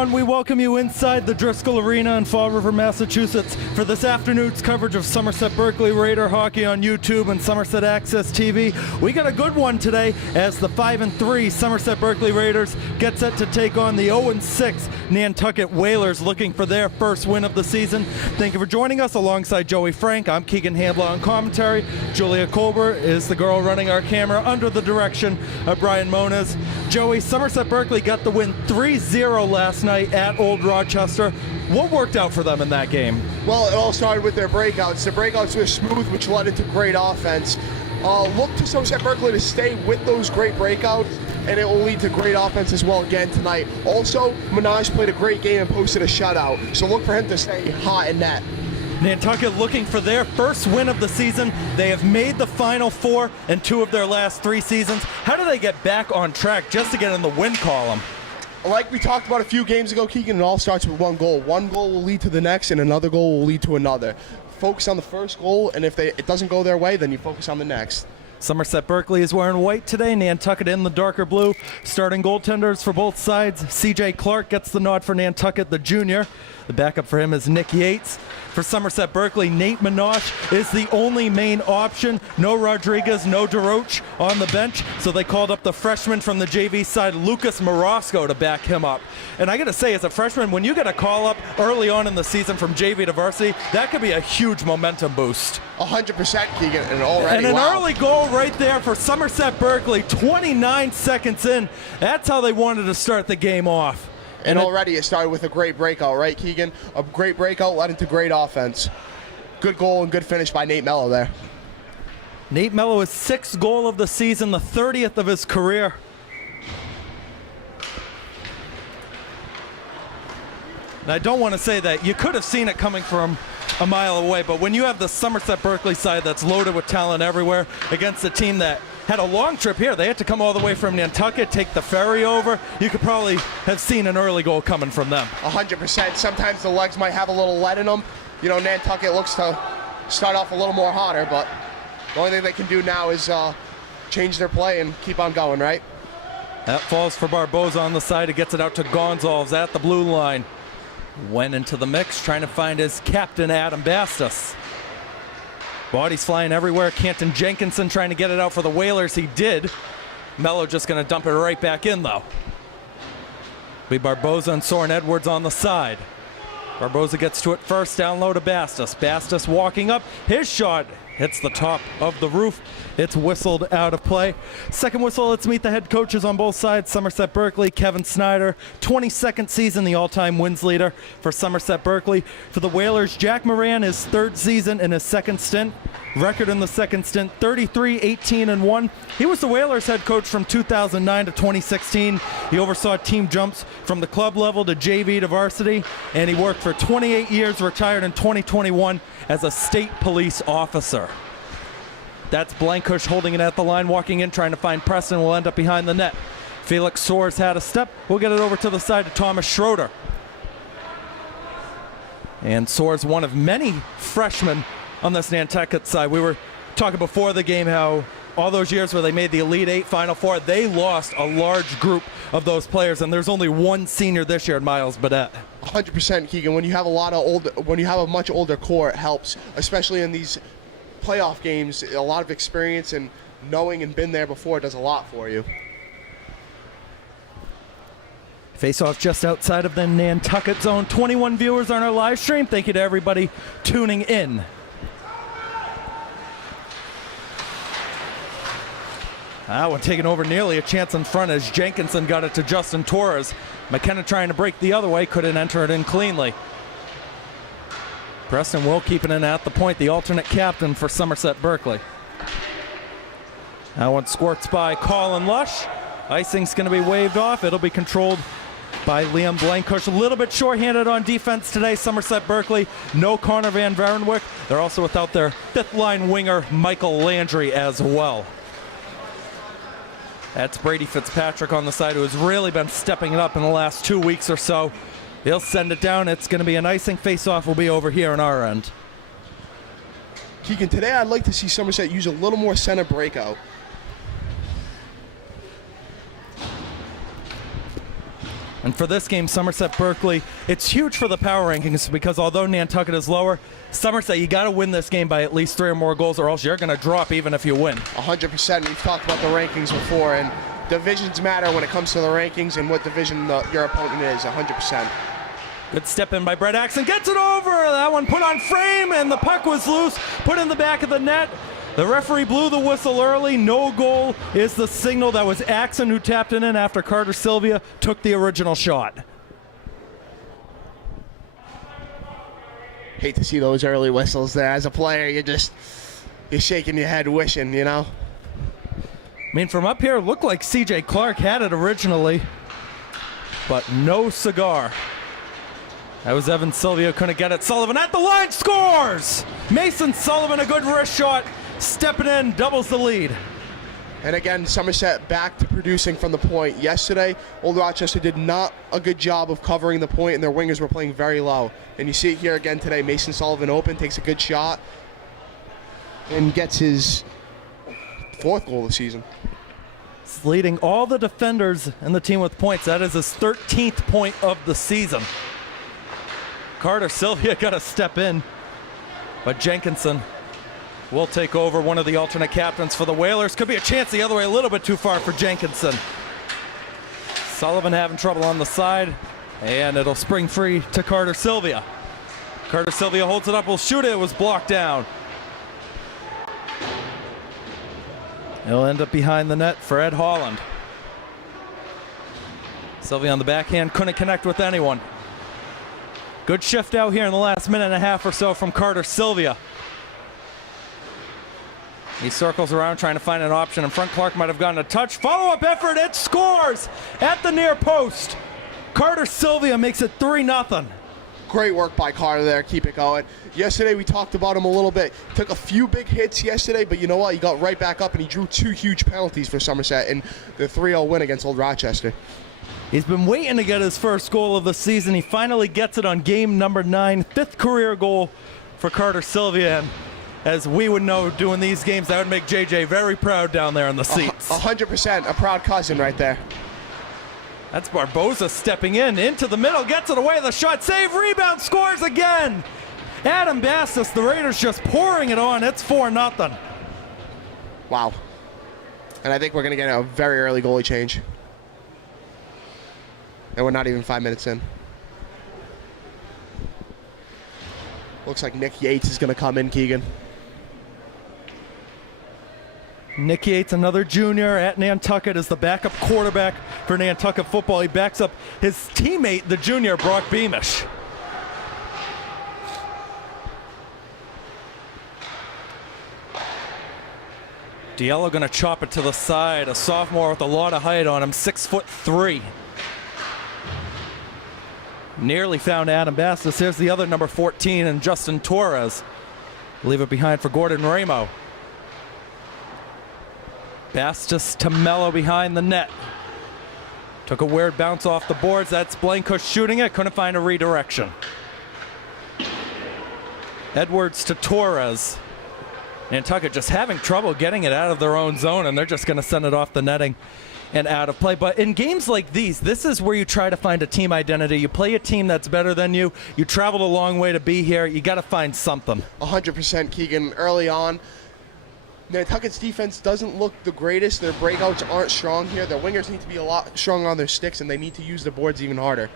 everyone. We welcome you inside the Driscoll Arena in Fall River, Massachusetts for this afternoon's coverage of Somerset Berkley Raider hockey on YouTube and Somerset Access TV. We got a good one today as the 5-3 Somerset Berkley Raiders get set to take on the 0-6 Nantucket Whalers, looking for their first win of the season. Thank you for joining us alongside Joey Frank. I'm Keegan Hamblett on commentary. Julia Colbert is the girl running our camera under the direction of Brian Moniz. Joey, Somerset Berkley got the win 3-0 last night at Old Rochester. What worked out for them in that game? Well, it all started with their breakouts. The breakouts were smooth, which led into great offense. Look to Somerset Berkley to stay with those great breakouts, and it will lead to great offense as well again tonight. Also, Minaj played a great game and posted a shutout, so look for him to stay hot in net. Nantucket looking for their first win of the season. They have made the Final Four in 2 of their last 3 seasons. How do they get back on track just to get in the win column? Like we talked about a few games ago, Keegan, it all starts with one goal. One goal will lead to the next, and another goal will lead to another. Focus on the first goal, and if it doesn't go their way, then you focus on the next. Somerset Berkley is wearing white today, Nantucket in the darker blue. Starting goaltenders for both sides. C.J. Clark gets the nod for Nantucket, the junior. The backup for him is Nick Yates. For Somerset Berkley, Nate Minosh is the only main option. No Rodriguez, no DeRoche on the bench, so they called up the freshman from the JV side, Lucas Morosco, to back him up. And I gotta say, as a freshman, when you get a call up early on in the season from JV to varsity, that could be a huge momentum boost. 100%, Keegan, and already, and an early goal right there for Somerset Berkley, 29 seconds in. That's how they wanted to start the game off. And already it started with a great breakout, right, Keegan? A great breakout led into great offense. Good goal and good finish by Nate Mello there. Nate Mello, his 6th goal of the season, the 30th of his career. And I don't want to say that you could have seen it coming from a mile away, but when you have the Somerset Berkley side that's loaded with talent everywhere against a team that had a long trip here, they had to come all the way from Nantucket, take the ferry over, you could probably have seen an early goal coming from them. 100%. Sometimes the legs might have a little lead in them. You know, Nantucket looks to start off a little more hotter, but the only thing they can do now is change their play and keep on going, right? That falls for Barboza on the side. It gets it out to Gonzalez at the blue line. Went into the mix, trying to find his captain, Adam Bastos. Bodies flying everywhere. Canton Jenkinson trying to get it out for the Whalers. He did. Mello just going to dump it right back in, though. Be Barboza and Soren Edwards on the side. Barboza gets to it first, down low to Bastos. Bastos walking up. His shot hits the top of the roof. It's whistled out of play. Second whistle, let's meet the head coaches on both sides. Somerset Berkley, Kevin Snyder, 22nd season, the all-time wins leader for Somerset Berkley. For the Whalers, Jack Moran, his 3rd season in his 2nd stint. Record in the 2nd stint, 33-18-1. He was the Whalers head coach from 2009 to 2016. He oversaw team jumps from the club level to JV to varsity, and he worked for 28 years, retired in 2021 as a state police officer. That's Blankush holding it at the line, walking in, trying to find Preston, will end up behind the net. Felix Soares had a step. We'll get it over to the side to Thomas Schroeder. And Soares, one of many freshmen on this Nantucket side. We were talking before the game how all those years where they made the Elite 8 Final Four, they lost a large group of those players, and there's only one senior this year, Miles Badette. 100%, Keegan. When you have a much older core, it helps, especially in these playoff games. A lot of experience and knowing and been there before does a lot for you. Face-off just outside of the Nantucket zone. 21 viewers on our live stream. Thank you to everybody tuning in. That one taken over, nearly a chance in front as Jenkinson got it to Justin Torres. McKenna trying to break the other way, couldn't enter it in cleanly. Preston Will keeping it at the point, the alternate captain for Somerset Berkley. That one squirts by Colin Lush. Icing's going to be waved off. It'll be controlled by Liam Blankush. A little bit shorthanded on defense today, Somerset Berkley. No Connor Van Varenwyk. They're also without their 5th line winger, Michael Landry, as well. That's Brady Fitzpatrick on the side, who has really been stepping it up in the last 2 weeks or so. He'll send it down. It's going to be an icing. Face-off will be over here on our end. Keegan, today I'd like to see Somerset use a little more center breakout. And for this game, Somerset Berkley, it's huge for the power rankings because although Nantucket is lower, Somerset, you got to win this game by at least 3 or more goals or else you're going to drop even if you win. 100%. We've talked about the rankings before, and divisions matter when it comes to the rankings and what division your opponent is, 100%. Good step in by Brett Axon. Gets it over. That one put on frame, and the puck was loose. Put in the back of the net. The referee blew the whistle early. No goal is the signal. That was Axon who tapped it in after Carter Sylvia took the original shot. Hate to see those early whistles there. As a player, you're shaking your head wishing, you know? I mean, from up here, it looked like C.J. Clark had it originally, but no cigar. That was Evan Sylvia, couldn't get it. Sullivan at the line, scores! Mason Sullivan, a good wrist shot, stepping in, doubles the lead. And again, Somerset back to producing from the point. Yesterday, Old Rochester did not a good job of covering the point, and their wingers were playing very low. And you see it here again today. Mason Sullivan open, takes a good shot, and gets his 4th goal of the season. He's leading all the defenders in the team with points. That is his 13th point of the season. Carter Sylvia got to step in, but Jenkinson will take over, one of the alternate captains for the Whalers. Could be a chance the other way, a little bit too far for Jenkinson. Sullivan having trouble on the side, and it'll spring free to Carter Sylvia. Carter Sylvia holds it up, will shoot it, it was blocked down. It'll end up behind the net for Ed Holland. Sylvia on the backhand, couldn't connect with anyone. Good shift out here in the last minute and a half or so from Carter Sylvia. He circles around trying to find an option in front. Clark might have gotten a touch. Follow-up effort, it scores at the near post. Carter Sylvia makes it 3-0. Great work by Carter there, keep it going. Yesterday we talked about him a little bit. Took a few big hits yesterday, but you know what? He got right back up and he drew 2 huge penalties for Somerset in the 3-0 win against Old Rochester. He's been waiting to get his first goal of the season. He finally gets it on game number 9. 5th career goal for Carter Sylvia. And as we would know doing these games, that would make JJ very proud down there in the seats. 100%, a proud cousin right there. That's Barboza stepping in, into the middle, gets it away, the shot, save, rebound, scores again! Adam Bastos, the Raiders just pouring it on, it's 4-0. Wow. And I think we're going to get a very early goalie change. And we're not even 5 minutes in. Looks like Nick Yates is going to come in, Keegan. Nick Yates, another junior at Nantucket, is the backup quarterback for Nantucket football. He backs up his teammate, the junior, Brock Beamish. Diallo going to chop it to the side. A sophomore with a lot of height on him, 6'3". Nearly found Adam Bastos. Here's the other number 14, and Justin Torres. Leave it behind for Gordon Ramo. Bastos to Mello behind the net. Took a weird bounce off the boards. That's Blankush shooting it. Couldn't find a redirection. Edwards to Torres. Nantucket just having trouble getting it out of their own zone, and they're just going to send it off the netting and out of play. But in games like these, this is where you try to find a team identity. You play a team that's better than you. You traveled a long way to be here. You got to find something. 100%, Keegan. Early on, Nantucket's defense doesn't look the greatest. Their breakouts aren't strong here. Their wingers need to be a lot stronger on their sticks, and they need to use the boards even harder.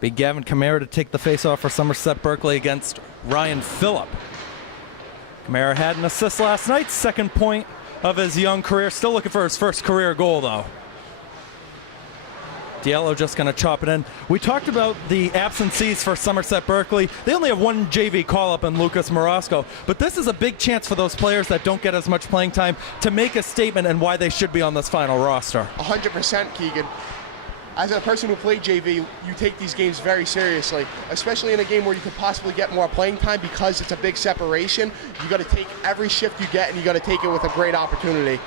Big Gavin Kamara to take the face-off for Somerset Berkley against Ryan Phillip. Kamara had an assist last night, 2nd point of his young career. Still looking for his first career goal, though. Diallo just going to chop it in. We talked about the absencees for Somerset Berkley. They only have 1 JV call-up in Lucas Morosco, but this is a big chance for those players that don't get as much playing time to make a statement and why they should be on this final roster. 100%, Keegan. As a person who played JV, you take these games very seriously, especially in a game where you could possibly get more playing time because it's a big separation. You got to take every shift you get, and you got to take it with a great opportunity.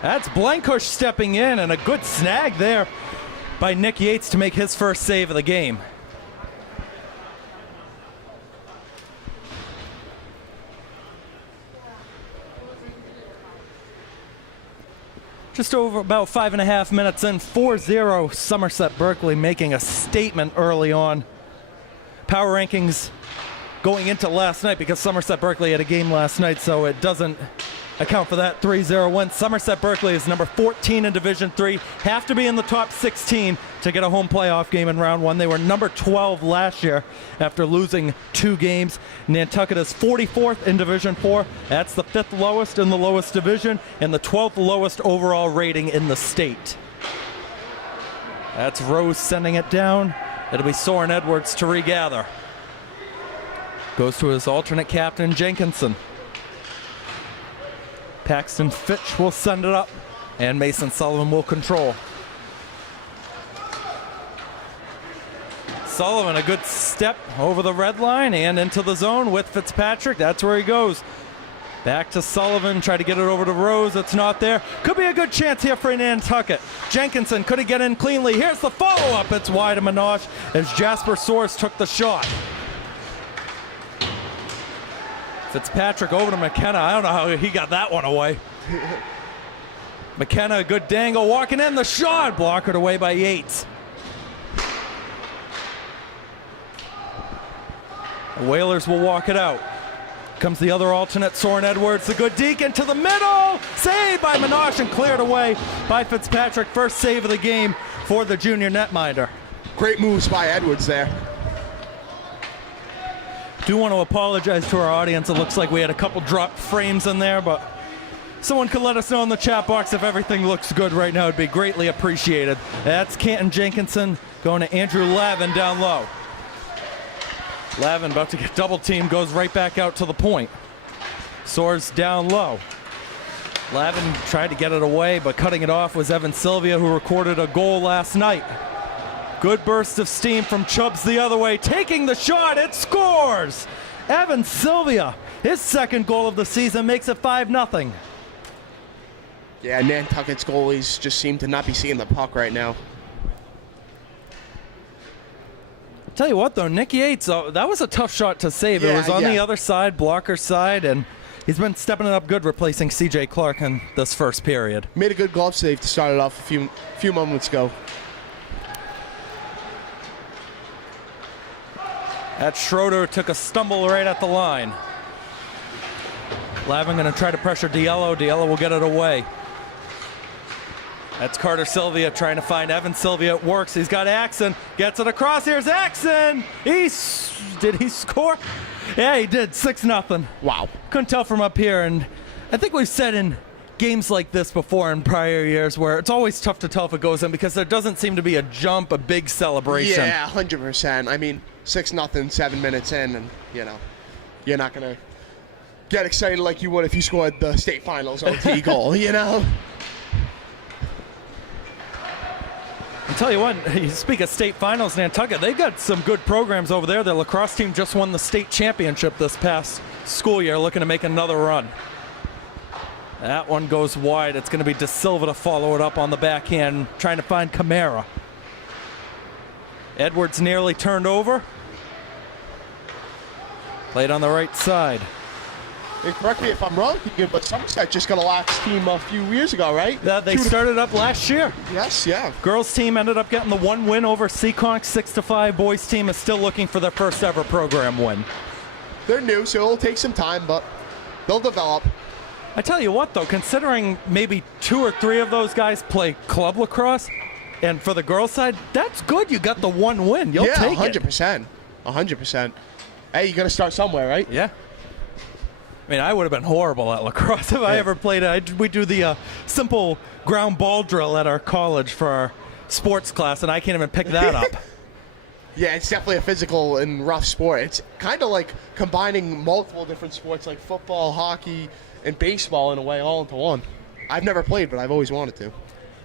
That's Blankush stepping in, and a good snag there by Nick Yates to make his first save of the game. Just over about 5.5 minutes in, 4-0 Somerset Berkley, making a statement early on. Power rankings going into last night, because Somerset Berkley had a game last night, so it doesn't account for that 3-0 win. Somerset Berkley is number 14 in Division 3, have to be in the top 16 to get a home playoff game in round 1. They were number 12 last year after losing 2 games. Nantucket is 44th in Division 4. That's the 5th lowest in the lowest division and the 12th lowest overall rating in the state. That's Rose sending it down. It'll be Soren Edwards to regather. Goes to his alternate captain, Jenkinson. Paxton Fitch will send it up, and Mason Sullivan will control. Sullivan, a good step over the red line and into the zone with Fitzpatrick. That's where he goes. Back to Sullivan, try to get it over to Rose. It's not there. Could be a good chance here for Nantucket. Jenkinson couldn't get in cleanly. Here's the follow-up. It's wide of Minaj as Jasper Soares took the shot. Fitzpatrick over to McKenna. I don't know how he got that one away. McKenna, a good dangle, walking in the shot. Blockered away by Yates. The Whalers will walk it out. Comes the other alternate, Soren Edwards, the good deke into the middle. Saved by Minaj and cleared away by Fitzpatrick. First save of the game for the junior netminder. Great moves by Edwards there. Do want to apologize to our audience. It looks like we had a couple dropped frames in there, but someone could let us know in the chat box if everything looks good right now. It'd be greatly appreciated. That's Canton Jenkinson going to Andrew Lavin down low. Lavin about to get double teamed, goes right back out to the point. Soares down low. Lavin tried to get it away, but cutting it off was Evan Sylvia, who recorded a goal last night. Good burst of steam from Chubbs the other way, taking the shot, it scores! Evan Sylvia, his second goal of the season, makes it 5-0. Yeah, Nantucket's goalies just seem to not be seeing the puck right now. Tell you what though, Nick Yates, that was a tough shot to save. It was on the other side, blocker side, and he's been stepping it up good, replacing CJ Clark in this first period. Made a good glove save to start it off a few moments ago. That Schroeder took a stumble right at the line. Lavin going to try to pressure Diallo. Diallo will get it away. That's Carter Sylvia trying to find Evan Sylvia. It works. He's got Axon. Gets it across. Here's Axon. Did he score? Yeah, he did. 6-0. Wow. Couldn't tell from up here. And I think we've said in games like this before in prior years where it's always tough to tell if it goes in because there doesn't seem to be a jump, a big celebration. Yeah, 100%. I mean, 6-0, 7 minutes in, and, you know, you're not going to get excited like you would if you scored the state finals OT goal, you know? I'll tell you what, you speak of state finals, Nantucket, they've got some good programs over there. Their lacrosse team just won the state championship this past school year, looking to make another run. That one goes wide. It's going to be De Silva to follow it up on the backhand, trying to find Camara. Edwards nearly turned over. Played on the right side. And correct me if I'm wrong, Keegan, but Somerset just got a lax team a few years ago, right? They started up last year. Yes, yeah. Girls team ended up getting the 1 win over Seekonk, 6-5. Boys team is still looking for their first ever program win. They're new, so it'll take some time, but they'll develop. I tell you what, though, considering maybe 2 or 3 of those guys play club lacrosse, and for the girls' side, that's good. You got the 1 win. You'll take 100%. 100%. Hey, you got to start somewhere, right? Yeah. I mean, I would have been horrible at lacrosse if I ever played it. We do the simple ground ball drill at our college for our sports class, and I can't even pick that up. Yeah, it's definitely a physical and rough sport. It's kind of like combining multiple different sports like football, hockey, and baseball in a way all into one. I've never played, but I've always wanted to.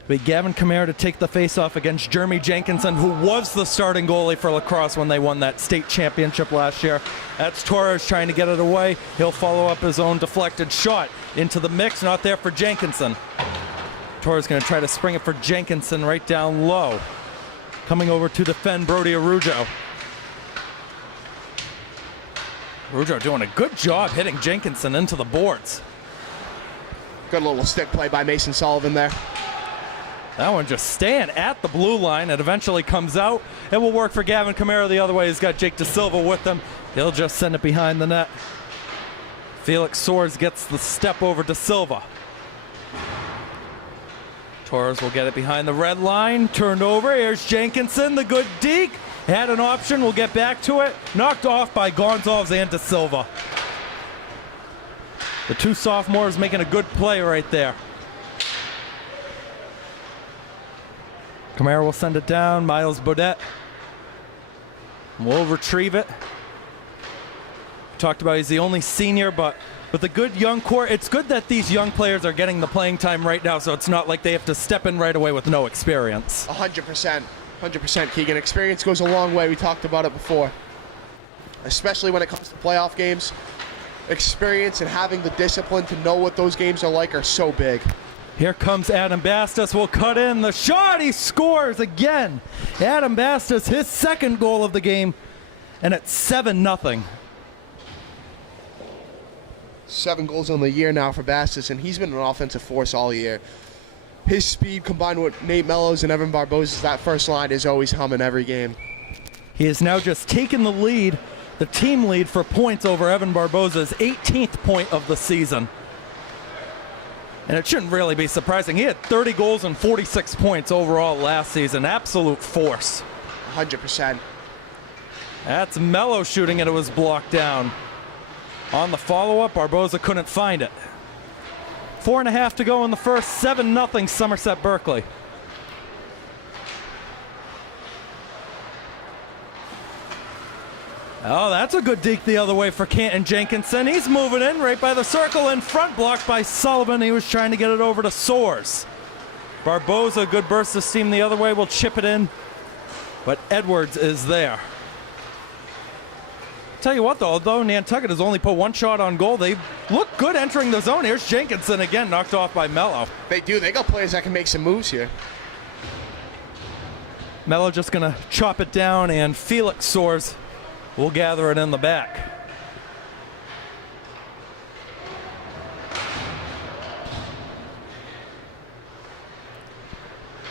Be Gavin Camara to take the face-off against Jeremy Jenkinson, who was the starting goalie for lacrosse when they won that state championship last year. That's Torres trying to get it away. He'll follow up his own deflected shot into the mix. Not there for Jenkinson. Torres going to try to spring it for Jenkinson right down low. Coming over to defend Brody Arujo. Arujo doing a good job hitting Jenkinson into the boards. Good little stick play by Mason Sullivan there. That one just staying at the blue line. It eventually comes out. It will work for Gavin Camara the other way. He's got Jake DeSilva with him. He'll just send it behind the net. Felix Soares gets the step over DeSilva. Torres will get it behind the red line. Turned over. Here's Jenkinson, the good deke. Had an option. We'll get back to it. Knocked off by Gonzalez and DeSilva. The two sophomores making a good play right there. Camara will send it down. Miles Baudet will retrieve it. Talked about he's the only senior, but with a good young core, it's good that these young players are getting the playing time right now, so it's not like they have to step in right away with no experience. 100%. 100%, Keegan. Experience goes a long way. We talked about it before. Especially when it comes to playoff games. Experience and having the discipline to know what those games are like are so big. Here comes Adam Bastos, will cut in the shot, he scores again. Adam Bastos, his second goal of the game, and it's 7-0. 7 goals on the year now for Bastos, and he's been an offensive force all year. His speed combined with Nate Mello's and Evan Barbosa's, that first line is always humming every game. He has now just taken the lead, the team lead for points over Evan Barbosa's 18th point of the season. And it shouldn't really be surprising. He had 30 goals and 46 points overall last season. Absolute force. 100%. That's Mello shooting, and it was blocked down. On the follow-up, Barbosa couldn't find it. 4.5 to go in the first. 7-0 Somerset Berkley. Oh, that's a good deke the other way for Canton Jenkinson. He's moving in right by the circle in front, blocked by Sullivan. He was trying to get it over to Soares. Barbosa, good burst of steam the other way, will chip it in, but Edwards is there. Tell you what, though Nantucket has only put one shot on goal, they look good entering the zone. Here's Jenkinson again, knocked off by Mello. They do. They got players that can make some moves here. Mello just going to chop it down, and Felix Soares will gather it in the back.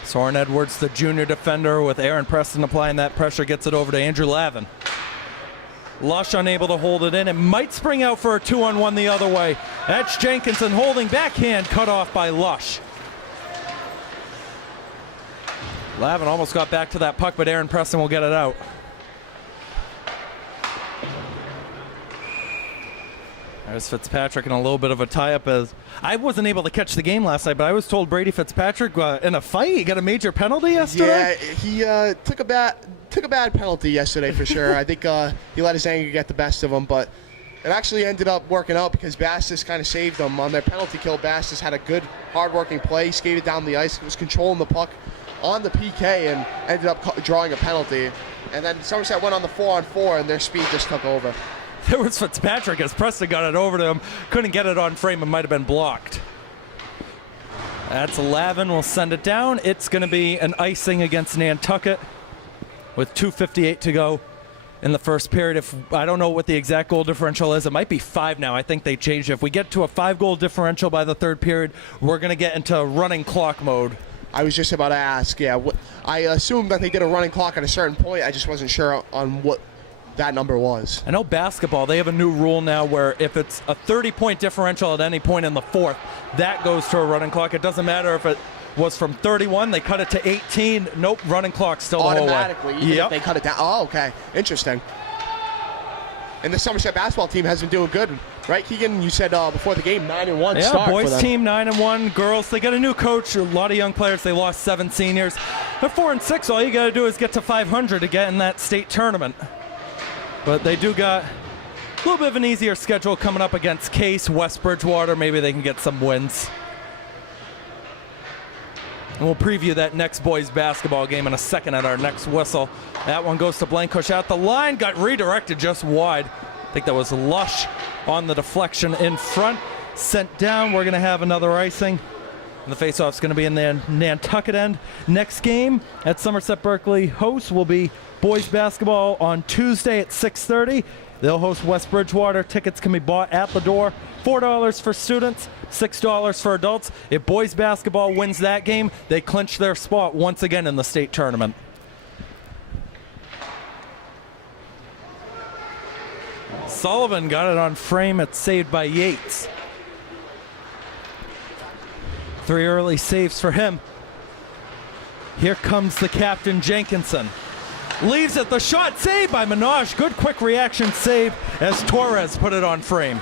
Soren Edwards, the junior defender, with Aaron Preston applying that pressure, gets it over to Andrew Lavin. Lush unable to hold it in. It might spring out for a 2-on-1 the other way. That's Jenkinson holding backhand, cut off by Lush. Lavin almost got back to that puck, but Aaron Preston will get it out. There's Fitzpatrick in a little bit of a tie-up. As I wasn't able to catch the game last night, but I was told Brady Fitzpatrick in a fight, he got a major penalty yesterday. Yeah, he took a bad penalty yesterday for sure. I think he let his anger get the best of him, but it actually ended up working out because Bastos kind of saved them. On their penalty kill, Bastos had a good, hard-working play, skated down the ice, was controlling the puck on the PK, and ended up drawing a penalty. And then Somerset went on the 4-on-4, and their speed just took over. There was Fitzpatrick as Preston got it over to him. Couldn't get it on frame. It might have been blocked. That's Lavin. Will send it down. It's going to be an icing against Nantucket with 2:58 to go in the first period. I don't know what the exact goal differential is. It might be 5 now. I think they changed it. If we get to a 5-goal differential by the third period, we're going to get into running clock mode. I was just about to ask. Yeah, I assumed that they did a running clock at a certain point. I just wasn't sure on what that number was. I know basketball, they have a new rule now where if it's a 30-point differential at any point in the fourth, that goes to a running clock. It doesn't matter if it was from 31, they cut it to 18. Nope, running clock still automatically, the whole way. Even if they cut it down. Oh, okay. Interesting. And the Somerset basketball team has been doing good, right, Keegan? You said before the game, 9-1 yeah, start boys for them. team 9-1. Girls, they got a new coach, a lot of young players. They lost 7 seniors. They're 4-6. All you got to do is get to 500 to get in that state tournament. But they do got a little bit of an easier schedule coming up against Case, West Bridgewater. Maybe they can get some wins. And we'll preview that next boys basketball game in a second at our next whistle. That one goes to Blankush at the line, got redirected just wide. I think that was Lush on the deflection in front. Sent down, we're gonna have another icing. And the faceoff's gonna be in the Nantucket end. Next game at Somerset Berkley host will be boys basketball on Tuesday at 6:30. They'll host West Bridgewater. Tickets can be bought at the door. $4 for students, $6 for adults. If boys basketball wins that game, they clinch their spot once again in the state tournament. Sullivan got it on frame. It's saved by Yates. 3 early saves for him. Here comes the captain, Jenkinson. Leaves it. The shot saved by Minaj. Good quick reaction save as Torres put it on frame.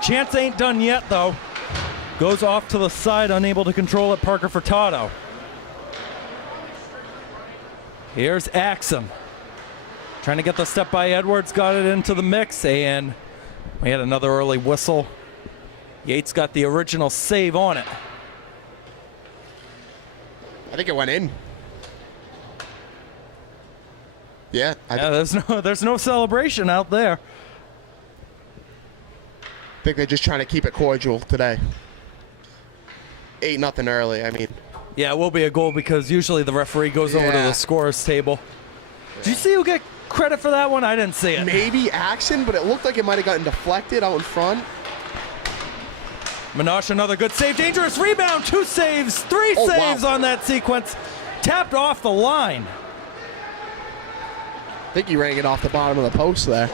Chance ain't done yet, though. Goes off to the side, unable to control it. Parker Furtado. Here's Axum. Trying to get the step by Edwards. Got it into the mix, and we had another early whistle. Yates got the original save on it. I think it went in. Yeah. There's no celebration out there. I think they're just trying to keep it cordial today. 8-0 early, I mean. Yeah, it will be a goal because usually the referee goes over to the scorer's table. Did you see who get credit for that one? I didn't see it. Maybe Axon, but it looked like it might have gotten deflected out in front. Minaj, another good save. Dangerous rebound. 2 saves. 3 saves on that sequence. Tapped off the line. I think he rang it off the bottom of the post there.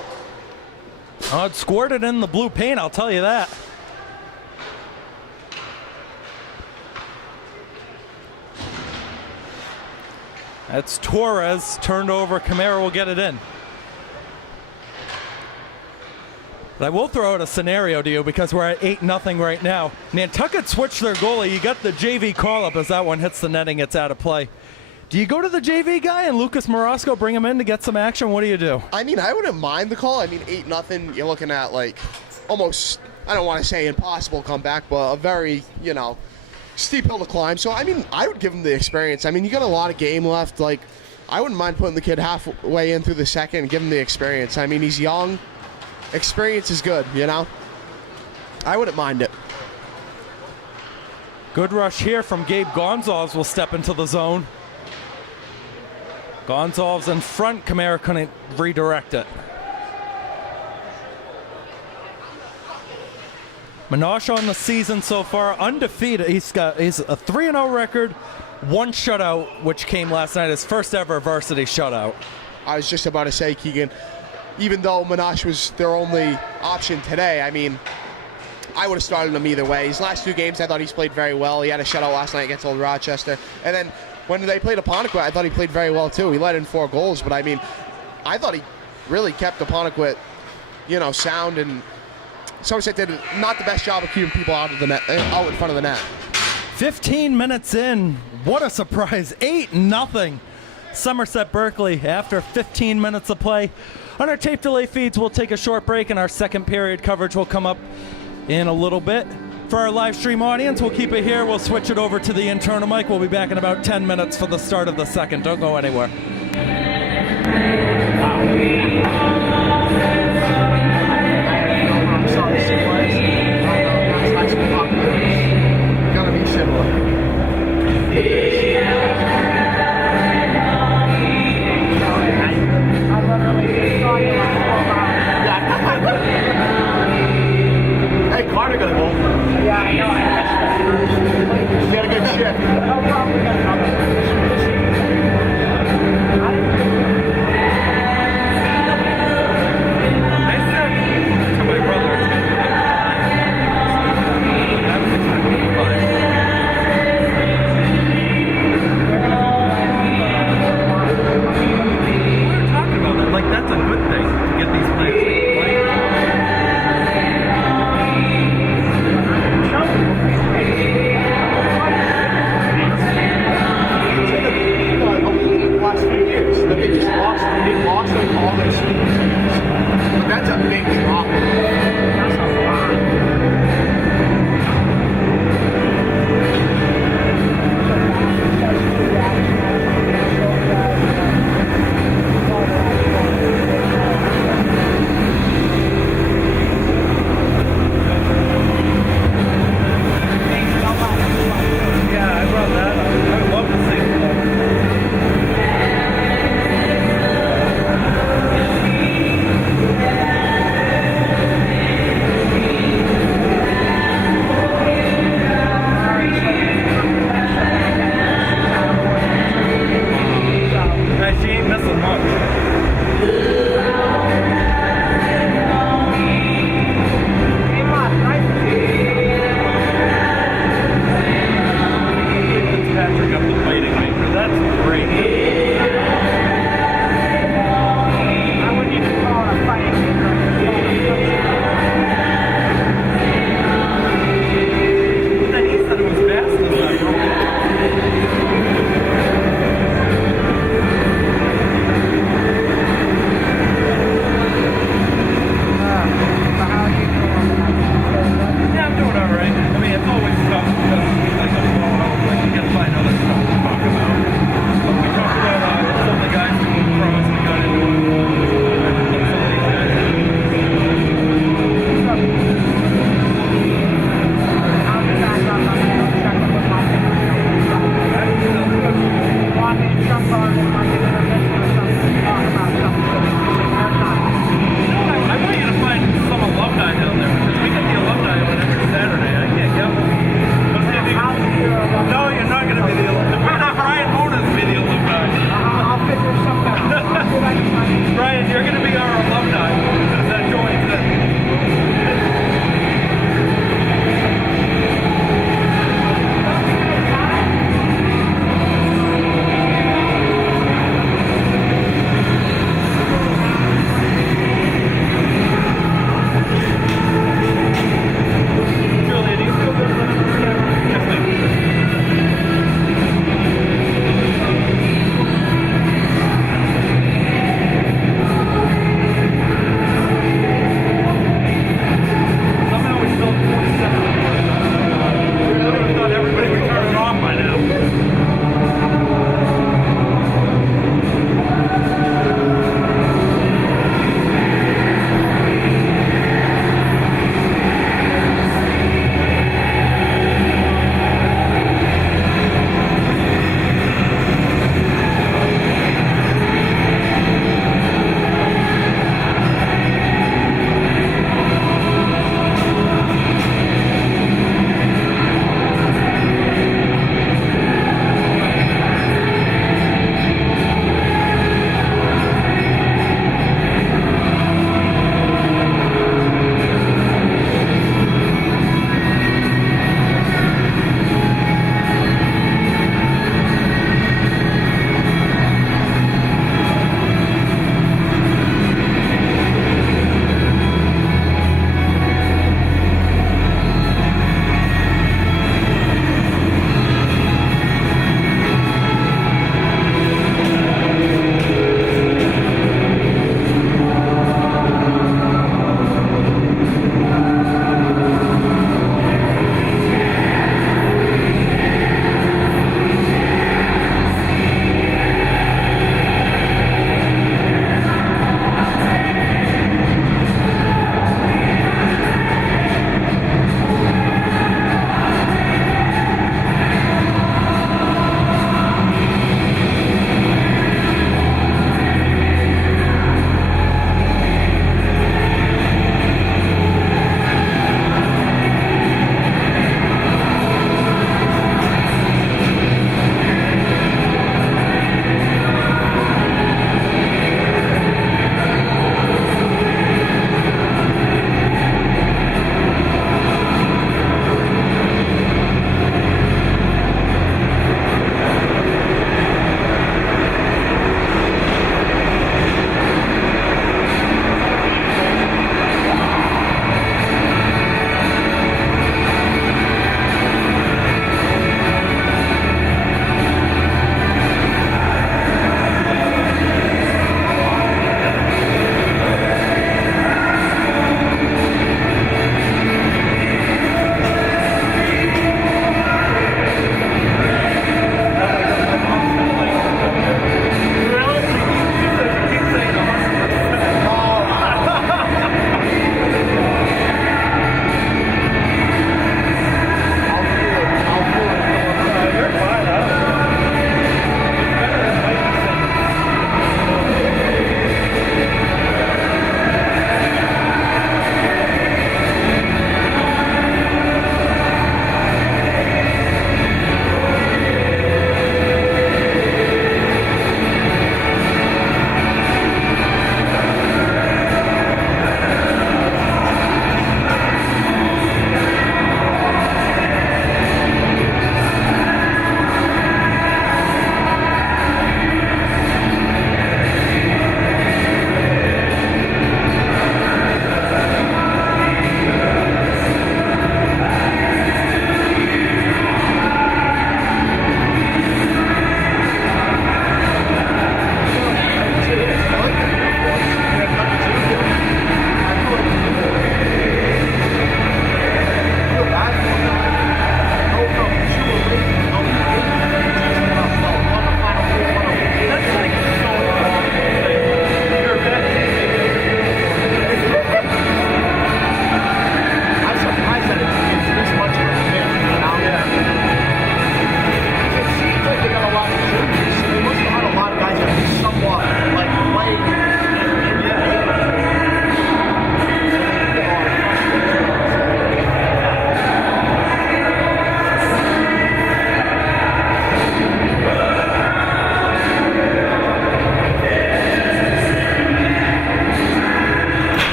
Oh, it squirted in the blue paint, I'll tell you that. That's Torres. Turned over. Camara will get it in. But I will throw out a scenario to you because we're at 8-0 right now. Nantucket switched their goalie. You got the JV call-up as that one hits the netting. It's out of play. Do you go to the JV guy and Lucas Morosco, bring him in to get some action? What do you do? I mean, I wouldn't mind the call. I mean, 8-0, you're looking at like almost, I don't want to say impossible comeback, but a very, steep hill to climb. So, I mean, I would give him the experience. I mean, you got a lot of game left. Like, I wouldn't mind putting the kid halfway in through the second and give him the experience. I mean, he's young. Experience is good, I wouldn't mind it. Good rush here from Gabe Gonzalez will step into the zone. Gonzalez in front. Camara couldn't redirect it. Minaj on the season so far, undefeated. He's a 3-0 record, 1 shutout, which came last night, his first ever varsity shutout. I was just about to say, Keegan, even though Minaj was their only option today, I mean, I would have started him either way. His last 2 games, I thought he's played very well. He had a shutout last night against Old Rochester. And then when they played Apponequet, I thought he played very well too. He let in 4 goals, but I mean, I thought he really kept Apponequet, sound, and Somerset did not the best job of keeping people out of the net, out in front of the net. 15 minutes in, what a surprise! 8-0. Somerset Berkley after 15 minutes of play. On our tape delay feeds, we'll take a short break, and our second period coverage will come up in a little bit. For our live stream audience, we'll keep it here. We'll switch it over to the internal mic. We'll be back in about 10 minutes for the start of the second. Don't go anywhere. Gotta be similar. Hey, Carter got a goal. Yeah, I know. You got a good shift. No problem. We got another. That's a good thing to get these players to play.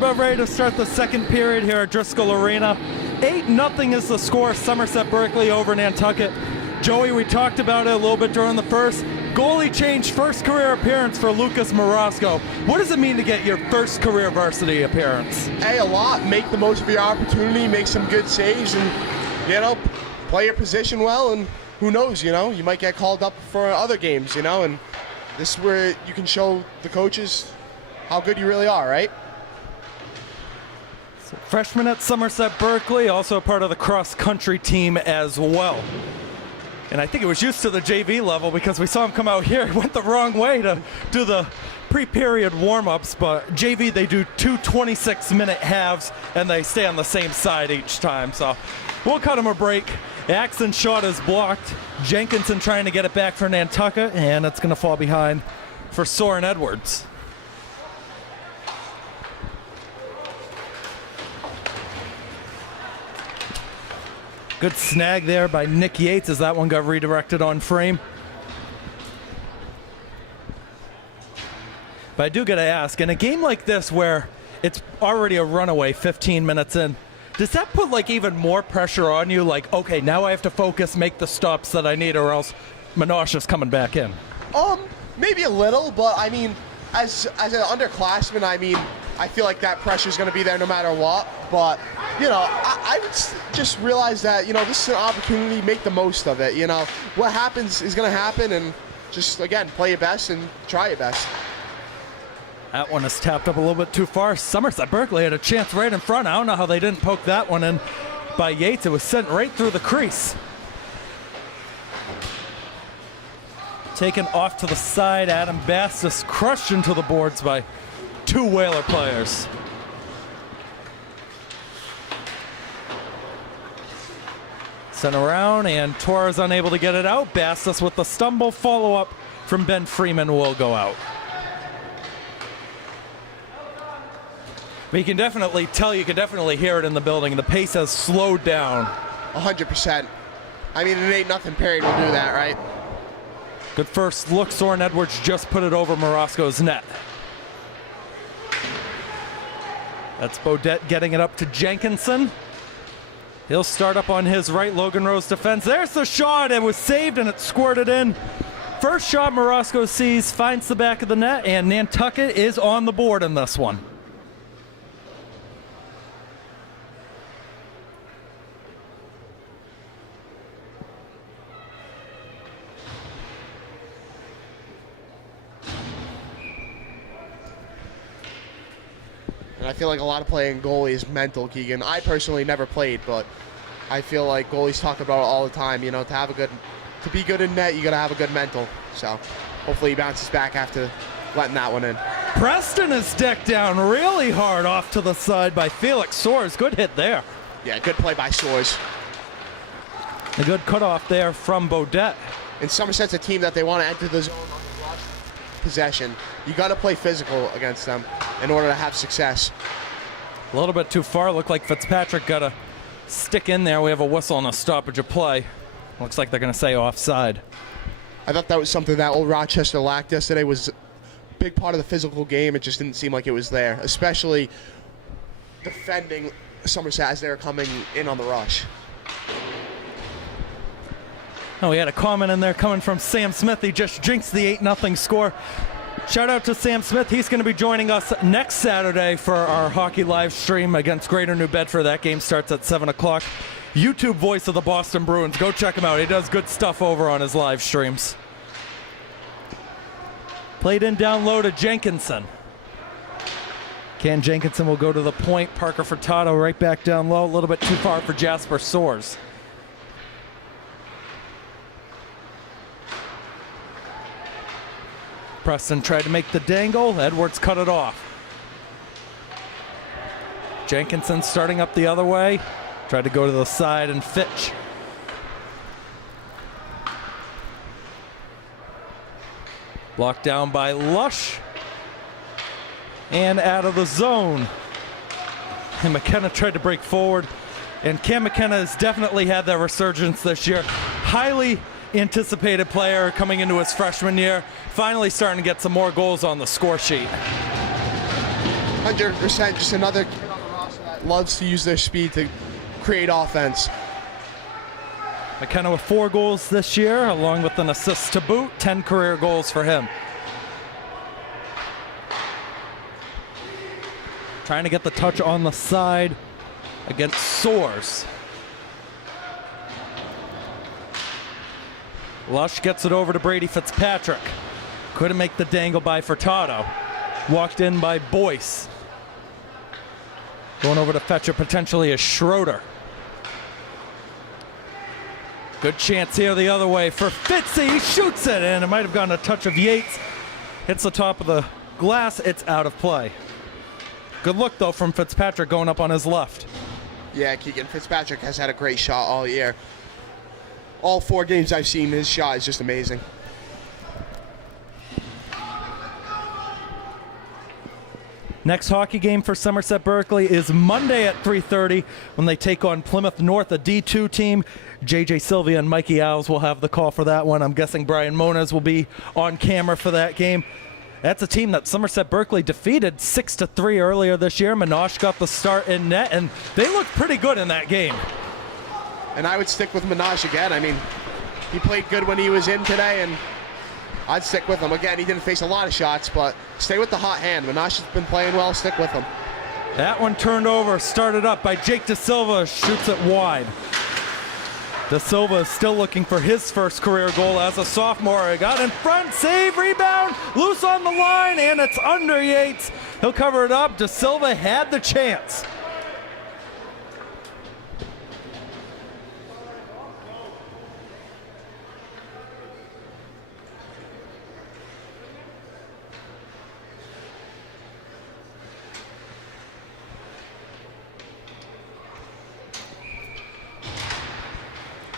about ready to start the second period here at Driscoll Arena. 8-0 is the score, Somerset Berkley over Nantucket. Joey, we talked about it a little bit during the first. Goalie change, first career appearance for Lucas Marasco. What does it mean to get your first career varsity appearance? Hey, a lot. Make the most of your opportunity, make some good saves, and, you know, play your position well, and who knows, you know, you might get called up for other games, you know, and this is where you can show the coaches how good you really are, right? So, freshman at Somerset Berkley, also a part of the cross-country team as well. And I think it was used to the JV level because we saw him come out here. He went the wrong way to do the pre-period warm-ups, but JV, they do 2 26-minute halves, and they stay on the same side each time. So we'll cut him a break. Axon's shot is blocked. Jenkinson trying to get it back for Nantucket, and it's going to fall behind for Soren Edwards. Good snag there by Nick Yates as that one got redirected on frame. But I do got to ask, in a game like this where it's already a runaway 15 minutes in, does that put like even more pressure on you? Like, okay, now I have to focus, make the stops that I need, or else Minosh is coming back in. Maybe a little, but I mean, as an underclassman, I mean, I feel like that pressure is going to be there no matter what. But, you know, I would just realize that, you know, this is an opportunity, make the most of it. You know, what happens is going to happen, and just, again, play your best and try your best. That one is tapped up a little bit too far. Somerset Berkley had a chance right in front. I don't know how they didn't poke that one in by Yates. It was sent right through the crease. Taken off to the side, Adam Bastis crushed into the boards by 2 Whaler players. Sent around, and Torres unable to get it out. Bastis with the stumble. Follow-up from Ben Freeman will go out. But you can definitely tell, you can definitely hear it in the building. The pace has slowed down. 100%. I mean, an 8-0 period will do that, right? Good first look. Soren Edwards just put it over Marasco's net. That's Bodette getting it up to Jenkinson. He'll start up on his right. Logan Rose defense. There's the shot. It was saved and it squirted in. First shot Marasco sees, finds the back of the net, and Nantucket is on the board in this one. And I feel like a lot of playing goalie is mental, Keegan. I personally never played, but I feel like goalies talk about it all the time. You know, to be good in net, you got to have a good mental. So hopefully he bounces back after letting that one in. Preston is decked down really hard off to the side by Felix Soares. Good hit there. Yeah, good play by Soares. A good cutoff there from Bodette. And Somerset's a team that they want to enter the zone on the rush possession. You got to play physical against them in order to have success. A little bit too far. Looked like Fitzpatrick got a stick in there. We have a whistle and a stoppage of play. Looks like they're going to say offside. I thought that was something that Old Rochester lacked yesterday. Was a big part of the physical game. It just didn't seem like it was there, especially defending Somerset as they were coming in on the rush. Oh, we had a comment in there coming from Sam Smith. He just jinxed the 8-0 score. Shout out to Sam Smith. He's going to be joining us next Saturday for our hockey live stream against Greater New Bedford. That game starts at 7 o'clock. YouTube voice of the Boston Bruins. Go check him out. He does good stuff over on his live streams. Played in down low to Jenkinson. Ken Jenkinson will go to the point. Parker Furtado right back down low. A little bit too far for Jasper Soares. Preston tried to make the dangle. Edwards cut it off. Jenkinson starting up the other way. Tried to go to the side, and Fitch. Blocked down by Lush. And out of the zone. And McKenna tried to break forward. And Cam McKenna has definitely had that resurgence this year. Highly anticipated player coming into his freshman year. Finally starting to get some more goals on the score sheet. 100%. Just another kid on the roster that loves to use their speed to create offense. McKenna with 4 goals this year, along with an assist to boot. 10 career goals for him. Trying to get the touch on the side against Soares. Lush gets it over to Brady Fitzpatrick. Couldn't make the dangle by Furtado. Walked in by Boyce. Going over to Fetcher, potentially a Schroeder. Good chance here the other way for Fitzy. He shoots it, and it might have gotten a touch of Yates. Hits the top of the glass. It's out of play. Good look, though, from Fitzpatrick going up on his left. Yeah, Keegan, Fitzpatrick has had a great shot all year. All 4 games I've seen, his shot is just amazing. Next hockey game for Somerset Berkley is Monday at 3:30 when they take on Plymouth North, a D2 team. JJ Sylvia and Mikey Alves will have the call for that one. I'm guessing Brian Moniz will be on camera for that game. That's a team that Somerset Berkley defeated 6-3 earlier this year. Minosh got the start in net, and they looked pretty good in that game. And I would stick with Minosh again. I mean, he played good when he was in today, and I'd stick with him. Again, he didn't face a lot of shots, but stay with the hot hand. Minosh has been playing well. Stick with him. That one turned over, started up by Jake De Silva, shoots it wide. De Silva is still looking for his first career goal as a sophomore. He got in front, save, rebound, loose on the line, and it's under Yates. He'll cover it up. De Silva had the chance.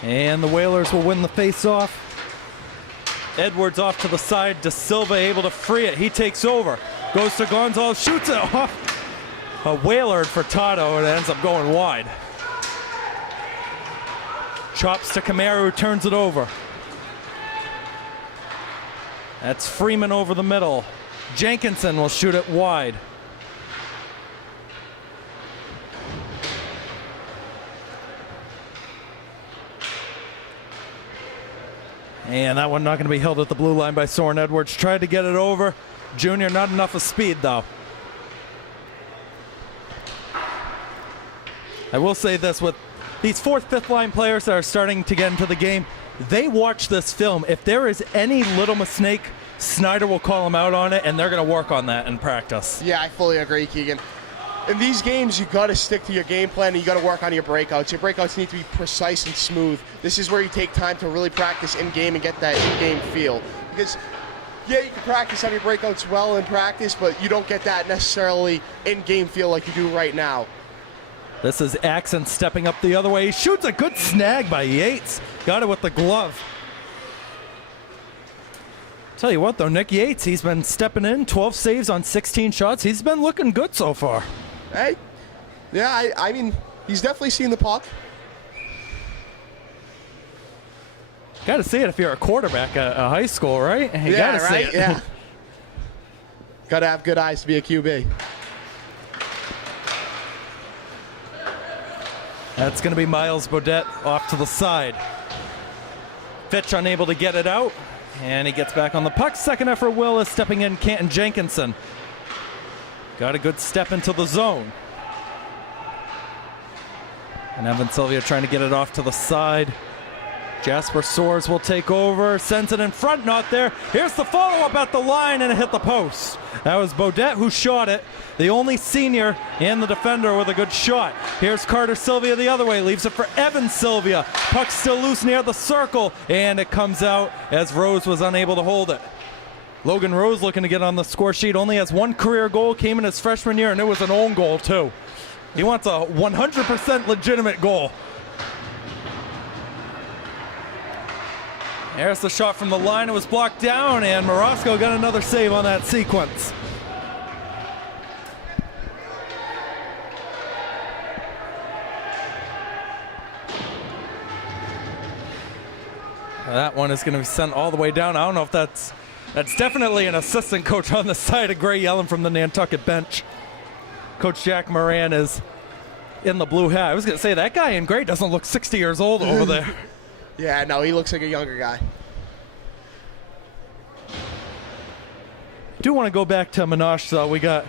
And the Whalers will win the face-off. Edwards off to the side. De Silva able to free it. He takes over. Goes to Gonzalez, shoots it off. A Whaler for Tato, and it ends up going wide. Chops to Camaro, who turns it over. That's Freeman over the middle. Jenkinson will shoot it wide. And that one not going to be held at the blue line by Soren Edwards. Tried to get it over. Junior, not enough of speed, though. I will say this, with these 4th, 5th line players that are starting to get into the game, they watch this film. If there is any little mistake, Snyder will call them out on it, and they're going to work on that in practice. Yeah, I fully agree, Keegan. In these games, you got to stick to your game plan, and you got to work on your breakouts. Your breakouts need to be precise and smooth. This is where you take time to really practice in-game and get that in-game feel. Because, yeah, you can practice on your breakouts well in practice, but you don't get that necessarily in-game feel like you do right now. This is Axon stepping up the other way. He shoots a good snag by Yates. Got it with the glove. Tell you what, though, Nick Yates, he's been stepping in, 12 saves on 16 shots. He's been looking good so far. Hey, yeah, I mean, he's definitely seen the puck. Got to see it if you're a quarterback at a high school, right? You yeah, gotta right? see it. Yeah. Got to have good eyes to be a QB. That's going to be Miles Bodette off to the side. Fitch unable to get it out, and he gets back on the puck. Second effort, Will is stepping in. Canton Jenkinson got a good step into the zone. And Evan Sylvia trying to get it off to the side. Jasper Soares will take over, sends it in front, not there. Here's the follow-up at the line, and it hit the post. That was Bodette who shot it. The only senior and the defender with a good shot. Here's Carter Sylvia the other way, leaves it for Evan Sylvia. Puck still loose near the circle, and it comes out as Rose was unable to hold it. Logan Rose looking to get on the score sheet, only has 1 career goal, came in his freshman year, and it was an own goal too. He wants a 100% legitimate goal. There's the shot from the line. It was blocked down, and Morosco got another save on that sequence. That one is going to be sent all the way down. I don't know if that's definitely an assistant coach on the side of Gray yelling from the Nantucket bench. Coach Jack Moran is in the blue hat. I was going to say, that guy in gray doesn't look 60 years old over there. Yeah, no, he looks like a younger guy. Do want to go back to Monash, though. We got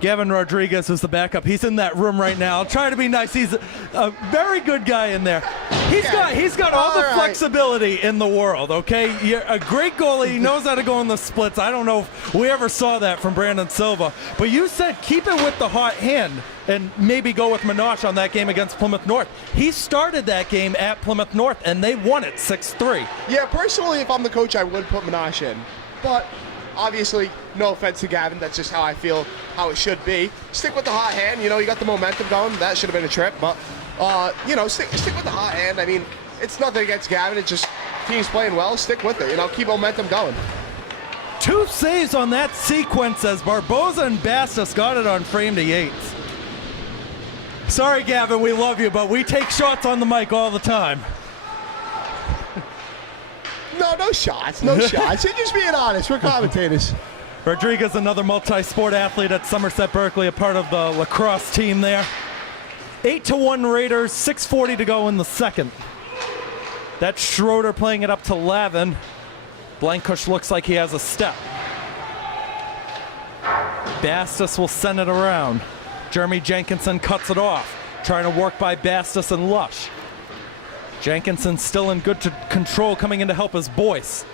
Gavin Rodriguez as the backup. He's in that room right now. I'll try to be nice. He's a very good guy in there. He's got all the flexibility in the world, okay? You're a great goalie. He knows how to go in the splits. I don't know if we ever saw that from Brandon Silva. But you said keep it with the hot hand and maybe go with Monash on that game against Plymouth North. He started that game at Plymouth North, and they won it 6-3. Yeah, personally, if I'm the coach, I would put Monash in. But obviously, no offense to Gavin, that's just how I feel how it should be. Stick with the hot hand. You know, you got the momentum going. That should have been a trip. But, you know, stick with the hot hand. I mean, it's nothing against Gavin. It's just team's playing well. Stick with it. You know, keep momentum going. 2 saves on that sequence as Barboza and Bastos got it on frame to Yates. Sorry, Gavin, we love you, but we take shots on the mic all the time. No shots. No shots. You're just being honest. We're commentators. Rodriguez, another multi-sport athlete at Somerset Berkley, a part of the lacrosse team there. 8-1 Raiders, 6:40 to go in the second. That's Schroeder playing it up to Lavin. Blankush looks like he has a step. Bastos will send it around. Jeremy Jenkinson cuts it off, trying to work by Bastos and Lush. Jenkinson still in good control, coming in to help his Boyce.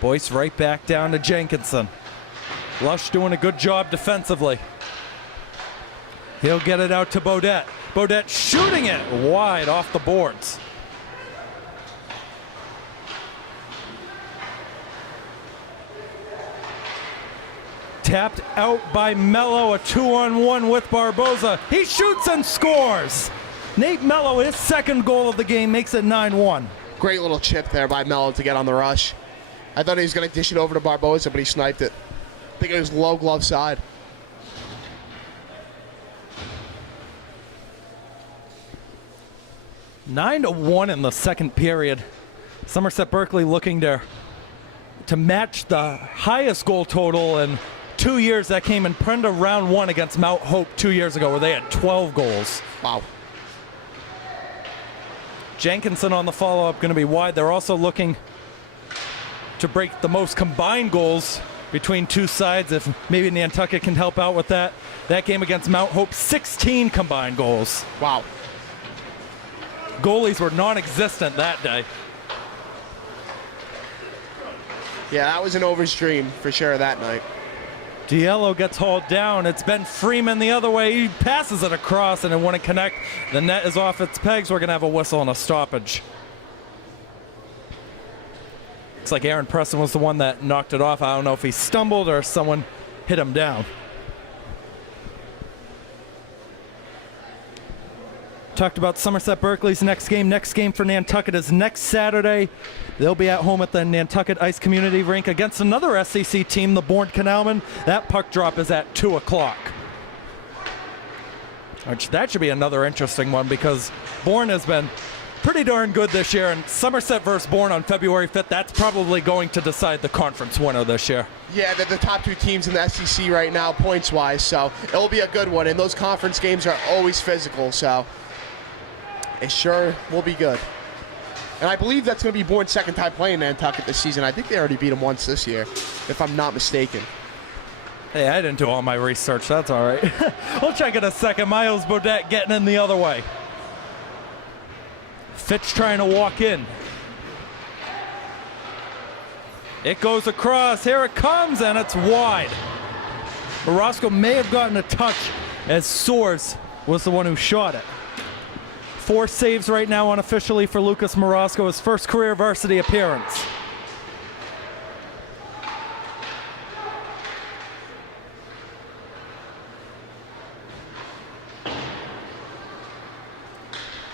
Boyce right back down to Jenkinson. Lush doing a good job defensively. He'll get it out to Bodette. Bodette shooting it wide off the boards. Tapped out by Mello, a 2-on-1 with Barboza. He shoots and scores. Nate Mello, his second goal of the game, makes it 9-1. Great little chip there by Mello to get on the rush. I thought he was going to dish it over to Barboza, but he sniped it. I think it was low glove side. 9-1 in the second period. Somerset Berkley looking to match the highest goal total in 2 years. That came in Prenda round 1 against Mount Hope 2 years ago, where they had 12 goals. Wow. Jenkinson on the follow-up going to be wide. They're also looking to break the most combined goals between two sides, if maybe Nantucket can help out with that. That game against Mount Hope, 16 combined goals. Wow. Goalies were non-existent that day. Yeah, that was an Over's dream for sure that night. Diello gets hauled down. It's Ben Freeman the other way. He passes it across and it wouldn't connect. The net is off its pegs. We're going to have a whistle and a stoppage. Looks like Aaron Preston was the one that knocked it off. I don't know if he stumbled or someone hit him down. Talked about Somerset Berkley's next game. Next game for Nantucket is next Saturday. They'll be at home at the Nantucket Ice Community Rink against another SEC team, the Bourne Canalmen. That puck drop is at 2 o'clock. That should be another interesting one because Bourne has been pretty darn good this year, and Somerset versus Bourne on February 5th, that's probably going to decide the conference winner this year. Yeah, they're the top 2 teams in the SEC right now, points-wise, so it'll be a good one. And those conference games are always physical, so it sure will be good. And I believe that's going to be Bourne's second time playing Nantucket this season. I think they already beat them once this year, if I'm not mistaken. Hey, I didn't do all my research. That's all right. We'll check in a second. Miles Bodette getting in the other way. Fitch trying to walk in. It goes across. Here it comes, and it's wide. Morosco may have gotten a touch as Soares was the one who shot it. 4 saves right now unofficially for Lucas Morosco, his first career varsity appearance.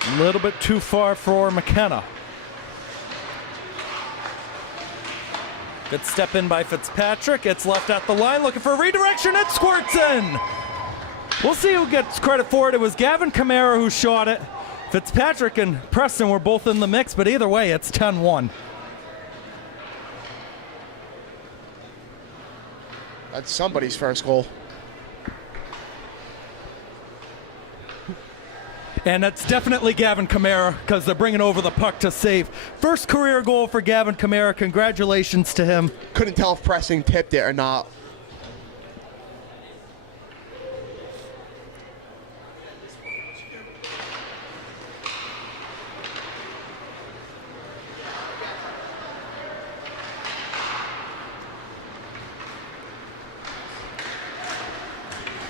A little bit too far for McKenna. Good step in by Fitzpatrick. It's left at the line, looking for a redirection. It squirts in. We'll see who gets credit for it. It was Gavin Camara who shot it. Fitzpatrick and Preston were both in the mix, but either way, it's 10-1. That's somebody's first goal. And it's definitely Gavin Kamara because they're bringing over the puck to save. First career goal for Gavin Kamara. Congratulations to him. Couldn't tell if Pressing tipped it or not.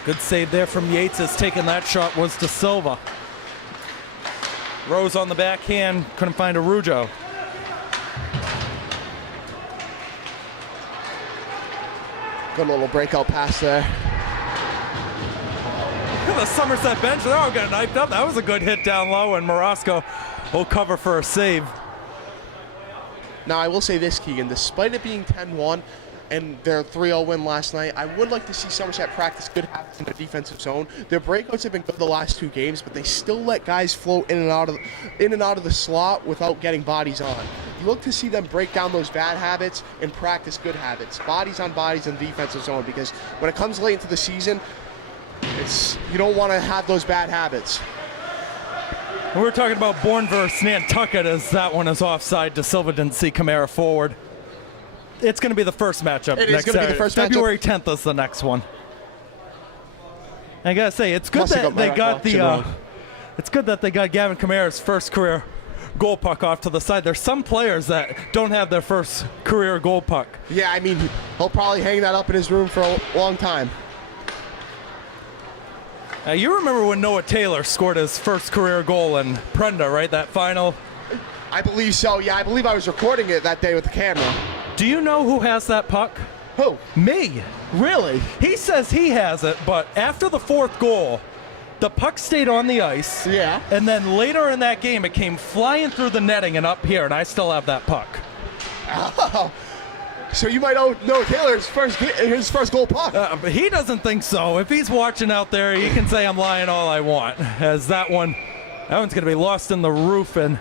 Good save there from Yates as taking that shot was De Silva. Rose on the backhand, couldn't find Arujo. Good little breakout pass there. The Somerset bench, they're all getting knifed up. That was a good hit down low, and Morosco will cover for a save. Now, I will say this, Keegan, despite it being 10-1 and their 3-0 win last night, I would like to see Somerset practice good habits in the defensive zone. Their breakouts have been good the last 2 games, but they still let guys float in and out of the slot without getting bodies on. You look to see them break down those bad habits and practice good habits, bodies on bodies in the defensive zone, because when it comes late into the season, you don't want to have those bad habits. We were talking about Bourne versus Nantucket as that one is offside. De Silva didn't see Kamara forward. It's going to be the first matchup. It is going to be the first matchup. February 10th is the next one. I gotta say, it's good that they got it's good that they got Gavin Kamara's first career goal puck off to the side. There's some players that don't have their first career goal puck. Yeah, I mean, he'll probably hang that up in his room for a long time. You remember when Noah Taylor scored his first career goal in Prenda, right? That final? I believe so, yeah. I believe I was recording it that day with the camera. Do you know who has that puck? Who? Me. Really? He says he has it, but after the 4th goal, the puck stayed on the ice. Yeah. And then later in that game, it came flying through the netting and up here, and I still have that puck. Oh. So you might know Taylor's his first goal puck. But he doesn't think so. If he's watching out there, he can say I'm lying all I want, as that one's going to be lost in the roof. And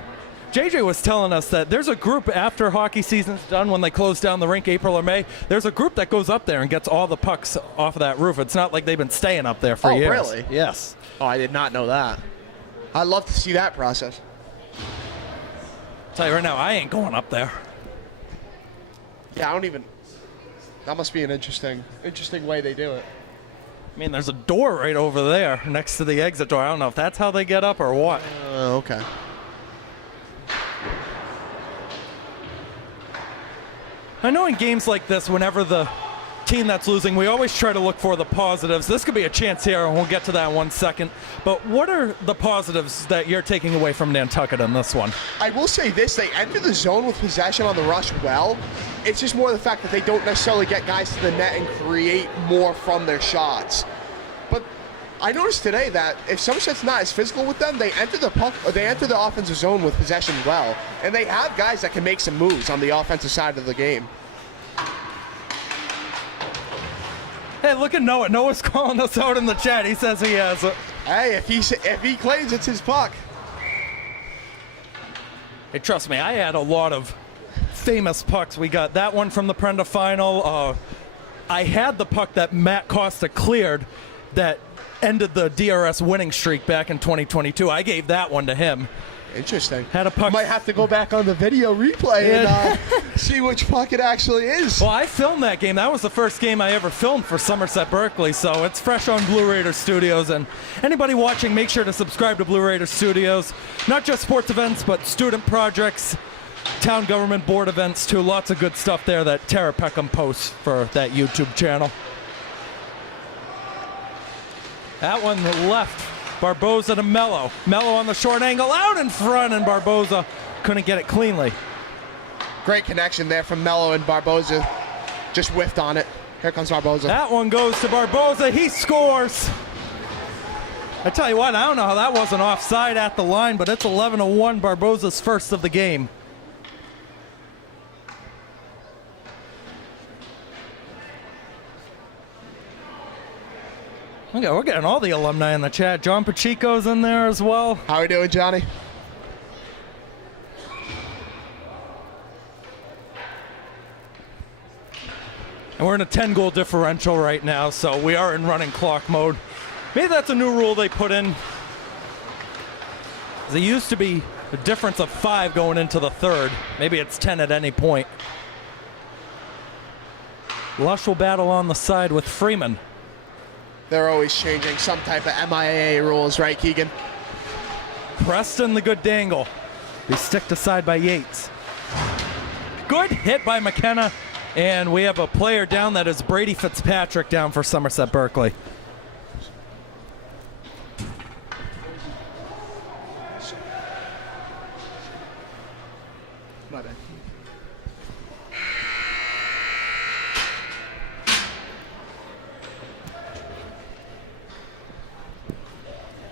JJ was telling us that there's a group after hockey season's done, when they close down the rink April or May, there's a group that goes up there and gets all the pucks off of that roof. It's not like they've been staying up there for years. Oh, really? Yes. Oh, I did not know that. I'd love to see that process. I'll tell you right now, I ain't going up there. Yeah, I don't even. That must be an interesting way they do it. I mean, there's a door right over there next to the exit door. I don't know if that's how they get up or what. Okay. I know in games like this, whenever the team that's losing, we always try to look for the positives. This could be a chance here, and we'll get to that in 1 second. But what are the positives that you're taking away from Nantucket in this one? I will say this, they enter the zone with possession on the rush well. It's just more the fact that they don't necessarily get guys to the net and create more from their shots. But I noticed today that if Somerset's not as physical with them, they enter the offensive zone with possession well. And they have guys that can make some moves on the offensive side of the game. Hey, look at Noah. Noah's calling us out in the chat. He says he has it. Hey, if he claims it's his puck. Hey, trust me, I had a lot of famous pucks. We got that one from the Prenda final. I had the puck that Matt Costa cleared that ended the DRS winning streak back in 2022. I gave that one to him. Interesting. Had a puck. Might have to go back on the video replay and see which puck it actually is. Well, I filmed that game. That was the first game I ever filmed for Somerset Berkley, so it's fresh on Blue Raider Studios. And anybody watching, make sure to subscribe to Blue Raider Studios. Not just sports events, but student projects, town government board events too. Lots of good stuff there that Tara Peckham posts for that YouTube channel. That one left. Barboza to Mello. Mello on the short angle, out in front, and Barboza couldn't get it cleanly. Great connection there from Mello, and Barboza just whiffed on it. Here comes Barboza. That one goes to Barboza. He scores. I tell you what, I don't know how that wasn't offside at the line, but it's 11-1, Barboza's first of the game. Okay, we're getting all the alumni in the chat. John Pacheco's in there as well. How are we doing, Johnny? And we're in a 10-goal differential right now, so we are in running clock mode. Maybe that's a new rule they put in There used to be a difference of 5 going into the third. Maybe it's 10 at any point. Lush will battle on the side with Freeman. They're always changing some type of MIAA rules, right, Keegan? Preston the good dangle. Be sticked aside by Yates. Good hit by McKenna. And we have a player down. That is Brady Fitzpatrick down for Somerset Berkley. My bad.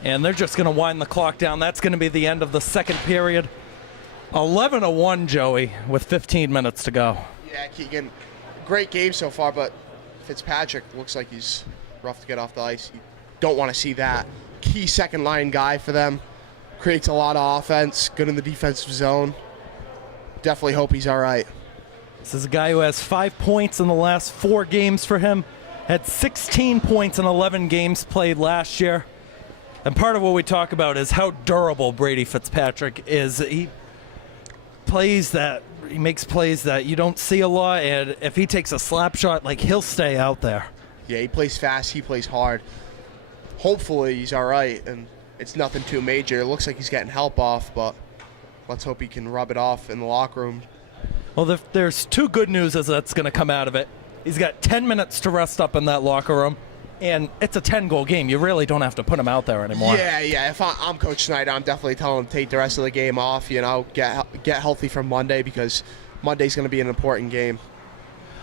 And they're just going to wind the clock down. That's going to be the end of the second period. 11-1, Joey, with 15 minutes to go. Yeah, Keegan, great game so far, but Fitzpatrick looks like he's rough to get off the ice. You don't want to see that. Key second line guy for them. Creates a lot of offense, good in the defensive zone. Definitely hope he's all right. This is a guy who has 5 points in the last 4 games for him. Had 16 points in 11 games played last year. And part of what we talk about is how durable Brady Fitzpatrick is. He makes plays that you don't see a lot, and if he takes a slap shot, like, he'll stay out there. Yeah, he plays fast, he plays hard. Hopefully he's all right, and it's nothing too major. It looks like he's getting help off, but let's hope he can rub it off in the locker room. Well, there's 2 good news that's going to come out of it. He's got 10 minutes to rest up in that locker room, and it's a 10-goal game. You really don't have to put him out there anymore. Yeah. If I'm Coach Snyder, I'm definitely telling him to take the rest of the game off, get healthy for Monday, because Monday's going to be an important game.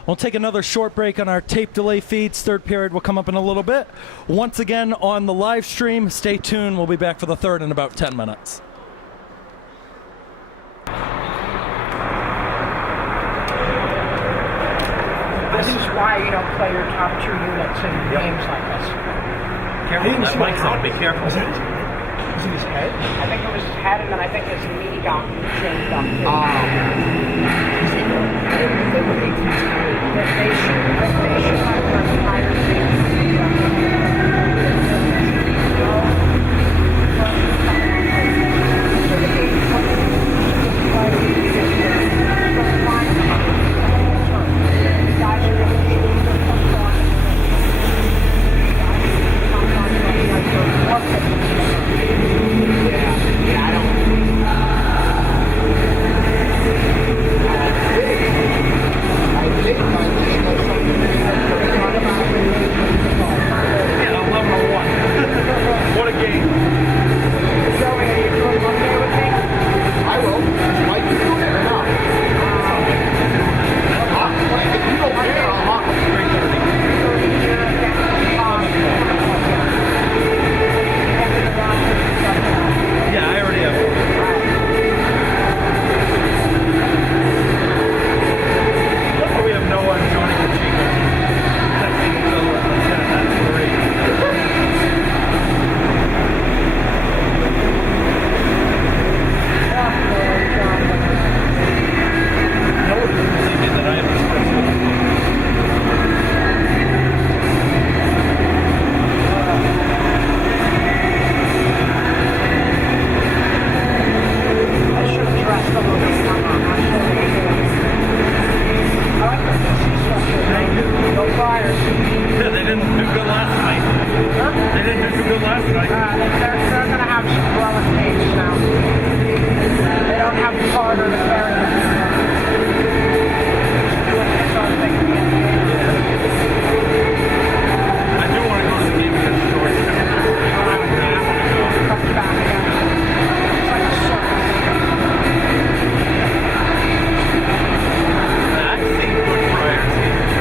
We'll take another short break on our tape delay feeds. Third period will come up in a little bit. Once again on the live stream, stay tuned. We'll be back for the third in about 10 minutes. This is why you don't play your top 2 units in games like this. Careful, that mic's on. Be careful. Was it his head? I think it was his head, and then I think his knee got changed up. They should have What a game. I will. Mike, you doing it or not? If you don't care, I'll lock it. Yeah, I already have. We have no one joining the team. That's great. Yeah, they didn't do good last night. Huh? They didn't do good last night. They're going to have some relic now. They don't have Carter to carry them. I do want to go to the game against Georgetown. I've seen good Friars games.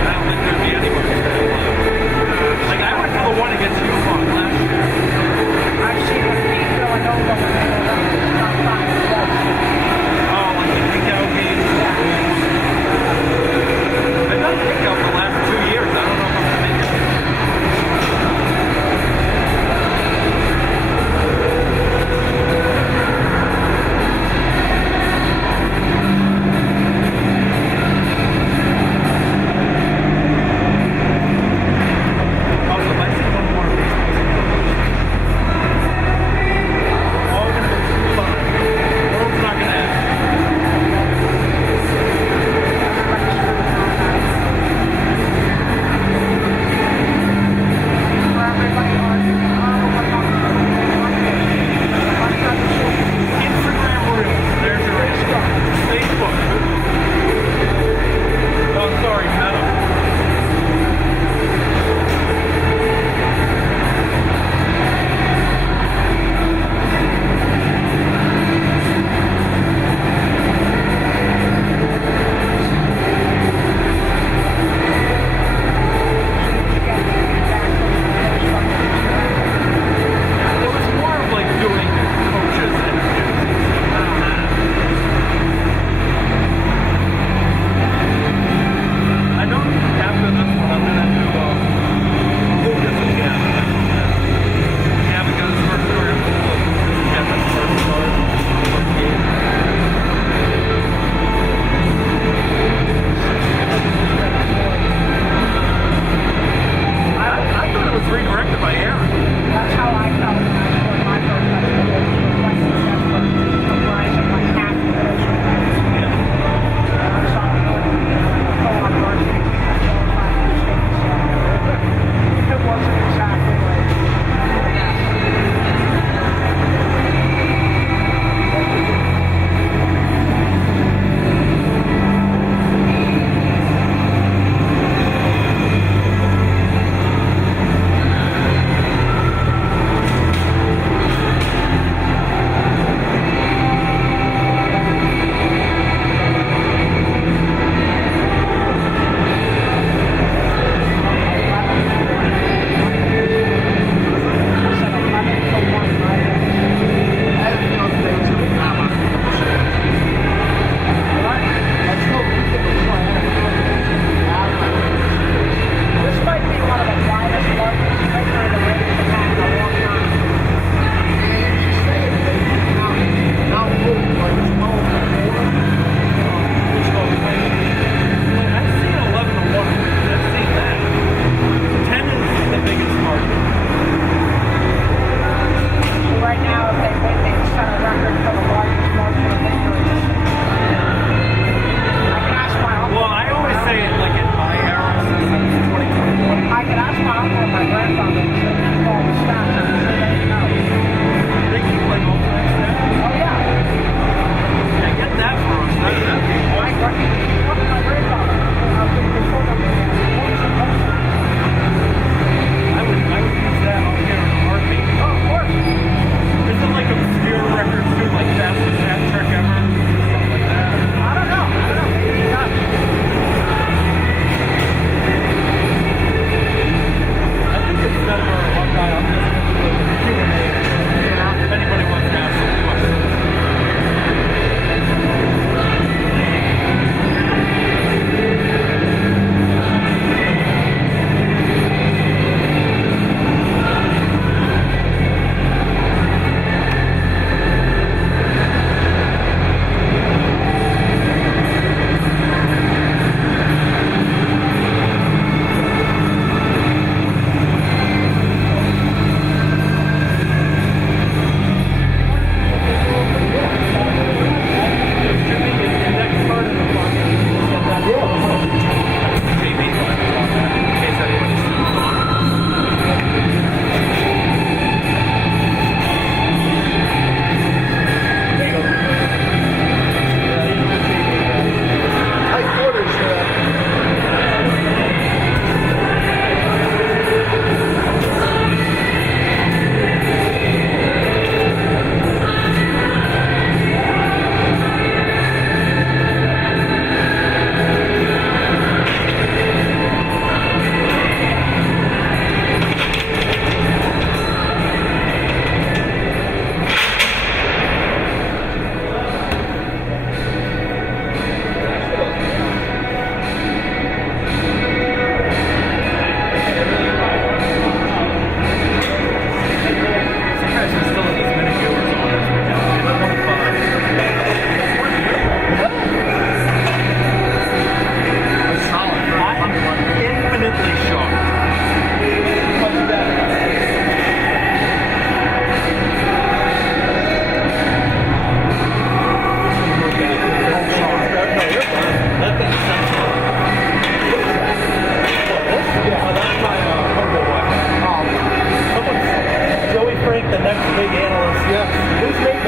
I don't think there'd be anybody that like, I went for the one against UFON last year.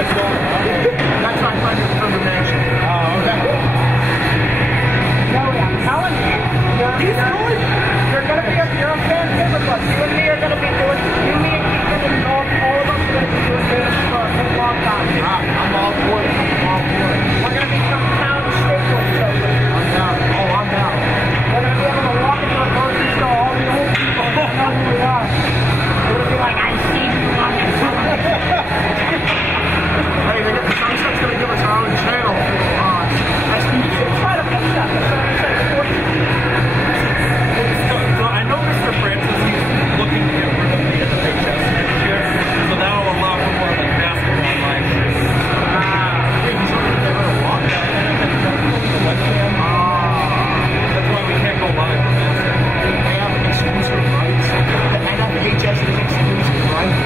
gets going. That's my friend from the nation. Oh, okay. Joey, I'm telling you, you're going to be you're a fan favorite of us. You and me are going to be doing, you, me, and Keegan, and all of us are going to be doing this for a long time. I'm all for it. We're going to be some town skateboard shows. I'm down. Oh, I'm down. We're going to be able to walk into a grocery store, all the old people that know who we are. We're going to be like, I see you on the Hey, the Sunset's going to give us our own channel. It's trying to fix that. That's what I'm saying. So I know Mr. Francis, he's looking to get rid of the NHS next year, so that will allow for more like basketball live streams. That's why we can't go live for basketball. They have exclusive rights. The NHS is exclusive rights.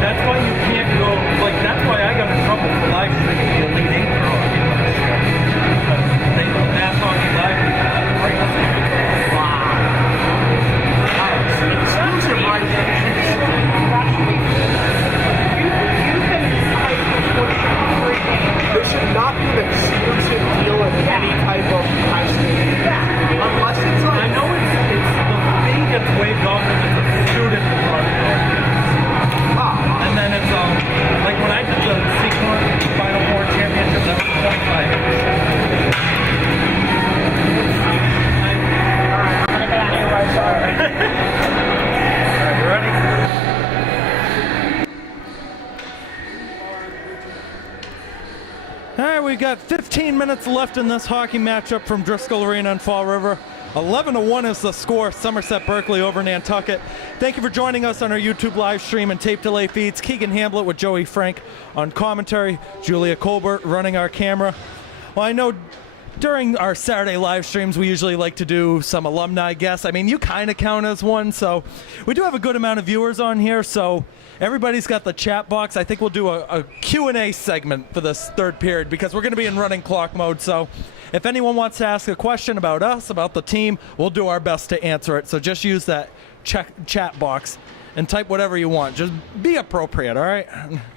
That's why you can't go, like, that's why I got in trouble for live streaming the Elite Eight for hockey last year. Because they go Mass Hockey Live and that right now. Exclusive rights. There should not be an exclusive deal with any type of high school. Unless it's like, I know it's the fee gets waived off if it's a student product. And then it's like when I did the Sequent Final Four championship, that was 25. I'm gonna get out of here right sorry. Alright, you ready? Alright, we've got 15 minutes left in this hockey matchup from Driscoll Arena in Fall River. 11-1 is the score, Somerset Berkley over Nantucket. Thank you for joining us on our YouTube live stream and tape delay feeds. Keegan Hamblett with Joey Frank on commentary, Julia Colbert running our camera. Well, I know during our Saturday live streams, we usually like to do some alumni guests. I mean, you kind of count as one, so we do have a good amount of viewers on here, so everybody's got the chat box. I think we'll do a Q&A segment for this third period because we're going to be in running clock mode, so if anyone wants to ask a question about us, about the team, we'll do our best to answer it. So just use that chat box and type whatever you want. Just be appropriate, all right?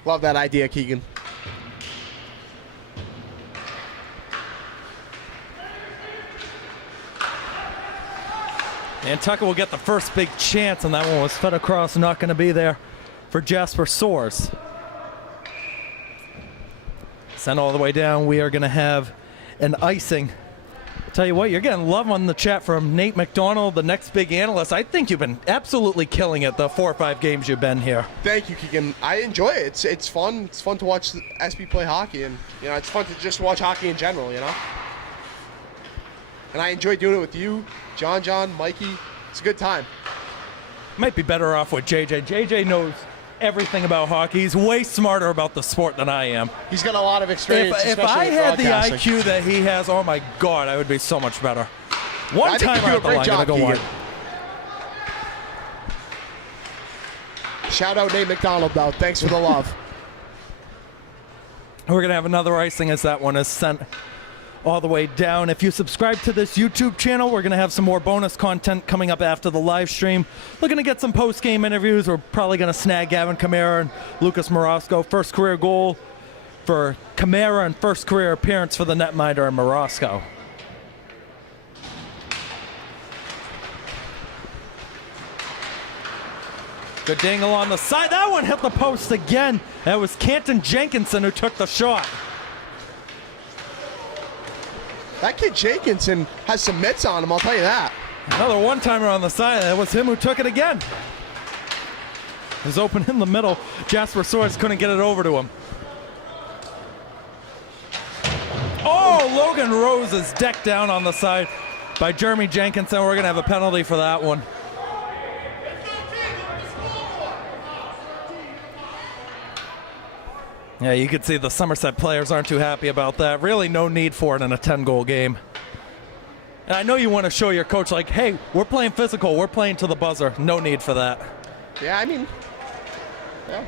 Love that idea, Keegan. Nantucket will get the first big chance, and that one was fed across, not going to be there for Jasper Soares. Sent all the way down. We are going to have an icing. Tell you what, you're getting love on the chat from Nate McDonald, the next big analyst. I think you've been absolutely killing it the 4 or 5 games you've been here. Thank you, Keegan. I enjoy it. It's fun. It's fun to watch SB play hockey, and it's fun to just watch hockey in general. And I enjoy doing it with you, John, Mikey. It's a good time. Might be better off with JJ. JJ knows everything about hockey. He's way smarter about the sport than I am. He's got a lot of experience. If I had the IQ that he has, oh my God, I would be so much better. One time out the line, gonna go wide. Shout out Nate McDonald, though. Thanks for the love. We're gonna have another icing as that one is sent all the way down. If you subscribe to this YouTube channel, we're going to have some more bonus content coming up after the live stream. Looking to get some post-game interviews. We're probably going to snag Gavin Kamara and Lucas Morosco. First career goal for Kamara and first career appearance for the netminder in Morosco. Good dangle on the side. That one hit the post again. That was Canton Jenkinson who took the shot. That kid Jenkinson has some mitts on him, I'll tell you that. Another one-timer on the side. That was him who took it again. It was open in the middle. Jasper Soares couldn't get it over to him. Oh, Logan Rose is decked down on the side by Jeremy Jenkinson. We're going to have a penalty for that one. Yeah, you can see the Somerset players aren't too happy about that. Really no need for it in a 10-goal game. And I know you want to show your coach, like, hey, we're playing physical. We're playing to the buzzer. No need for that. Yeah, I mean, yeah.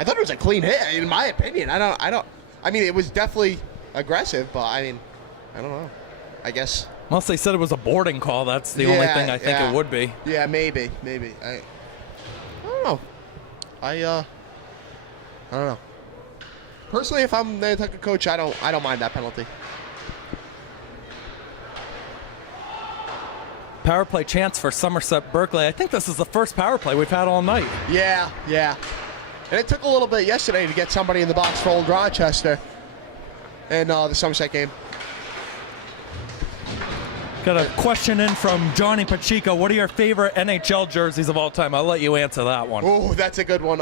I thought it was a clean hit, in my opinion. I mean, it was definitely aggressive, but I mean, I don't know. I guess. Unless they said it was a boarding call, that's the only thing I think it would be. Yeah, maybe. don't know. I don't know. Personally, if I'm the Nantucket coach, I don't mind that penalty. Power play chance for Somerset Berkley. I think this is the first power play we've had all night. Yeah. And it took a little bit yesterday to get somebody in the box for Old Rochester in the Somerset game. Got a question in from Johnny Pacheco. What are your favorite NHL jerseys of all time? I'll let you answer that one. Oh, that's a good one.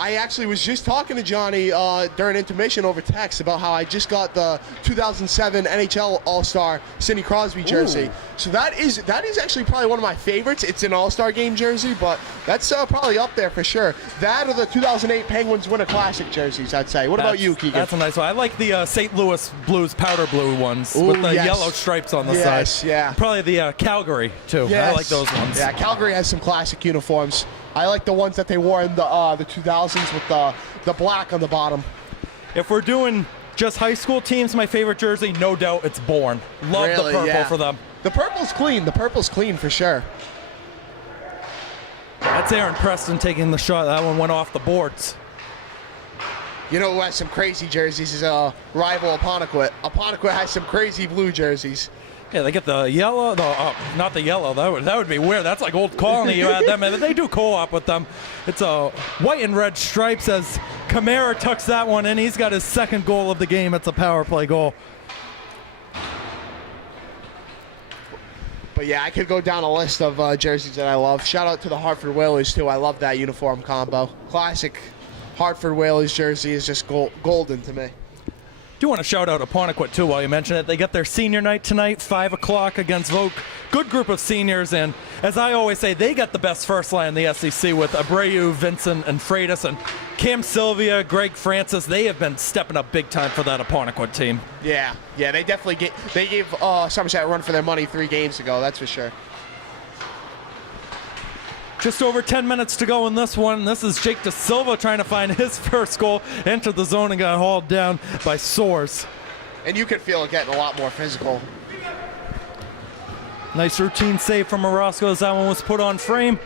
I actually was just talking to Johnny during intermission over text about how I just got the 2007 NHL All-Star Sidney Crosby jersey. Ooh. So that is actually probably one of my favorites. It's an All-Star game jersey, but that's probably up there for sure. That or the 2008 Penguins Winter Classic jerseys, I'd say. What about you, Keegan? That's a nice one. I like the St. Louis Blues powder blue ones with the yellow stripes on the side. Yes, yeah. Probably the Calgary, too. Yes. I like those ones. Yeah, Calgary has some classic uniforms. I like the ones that they wore in the 2000s with the black on the bottom. If we're doing just high school teams, my favorite jersey, no doubt, it's Bourne. Love the purple for them. The purple's clean. The purple's clean for sure. That's Aaron Preston taking the shot. That one went off the boards. You know who has some crazy jerseys is rival Apponequet. Apponequet has some crazy blue jerseys. Yeah, they get the yellow. Not the yellow. That would be weird. That's like Old Colony. You had them, and they do co-op with them. It's a white and red stripes as Kamara tucks that one in. He's got his second goal of the game. It's a power play goal. But yeah, I could go down a list of jerseys that I love. Shout out to the Hartford Whalers too. I love that uniform combo. Classic Hartford Whalers jersey is just golden to me. Do want to shout out Apponequet too while you mention it. They get their senior night tonight, 5 o'clock against Vogue. Good group of seniors, and as I always say, they got the best first line in the SEC with Abreu, Vincent, and Freitas, and Cam Sylvia, Greg Francis. They have been stepping up big time for that Apponequet team. Yeah, they definitely gave Somerset a run for their money 3 games ago, that's for sure. Just over 10 minutes to go in this one. This is Jake De Silva trying to find his first goal. Entered the zone and got hauled down by Soares. And you could feel it getting a lot more physical. Nice routine save from Orozco as that one was put on frame.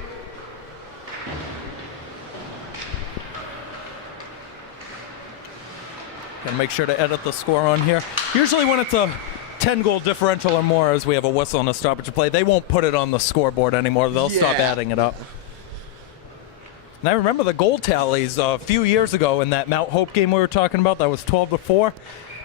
Gotta make sure to edit the score on here. Usually when it's a 10-goal differential or more, as we have a whistle and a stoppage of play, they won't put it on the scoreboard anymore. They'll stop adding it up. And I remember the goal tallies a few years ago in that Mount Hope game we were talking about. That was 12-4.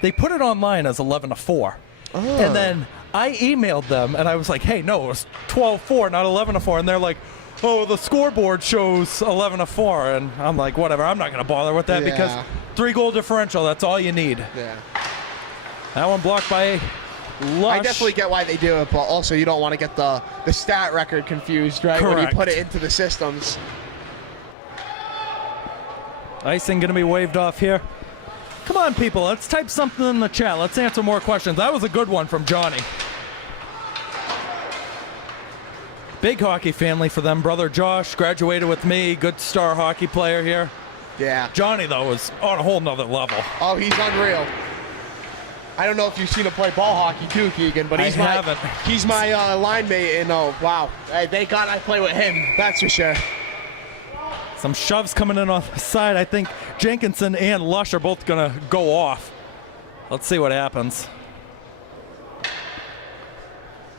They put it online as 11-4. Oh. And then I emailed them and I was like, hey, no, it was 12-4, not 11-4. And they're like, oh, the scoreboard shows 11-4. And I'm like, whatever, I'm not going to bother with that because 3-goal differential, that's all you need. Yeah. That one blocked by Lush. I definitely get why they do it, but also you don't want to get the stat record confused, right? Correct. When you put it into the systems. Icing going to be waved off here. Come on, people. Let's type something in the chat. Let's answer more questions. That was a good one from Johnny. Big hockey family for them. Brother Josh graduated with me. Good star hockey player here. Yeah. Johnny, though, is on a whole nother level. Oh, he's unreal. I don't know if you've seen him play ball hockey too, Keegan, but he's my line mate, and wow. Hey, thank God I play with him, that's for sure. Some shoves coming in on the side. I think Jenkinson and Lush are both going to go off. Let's see what happens.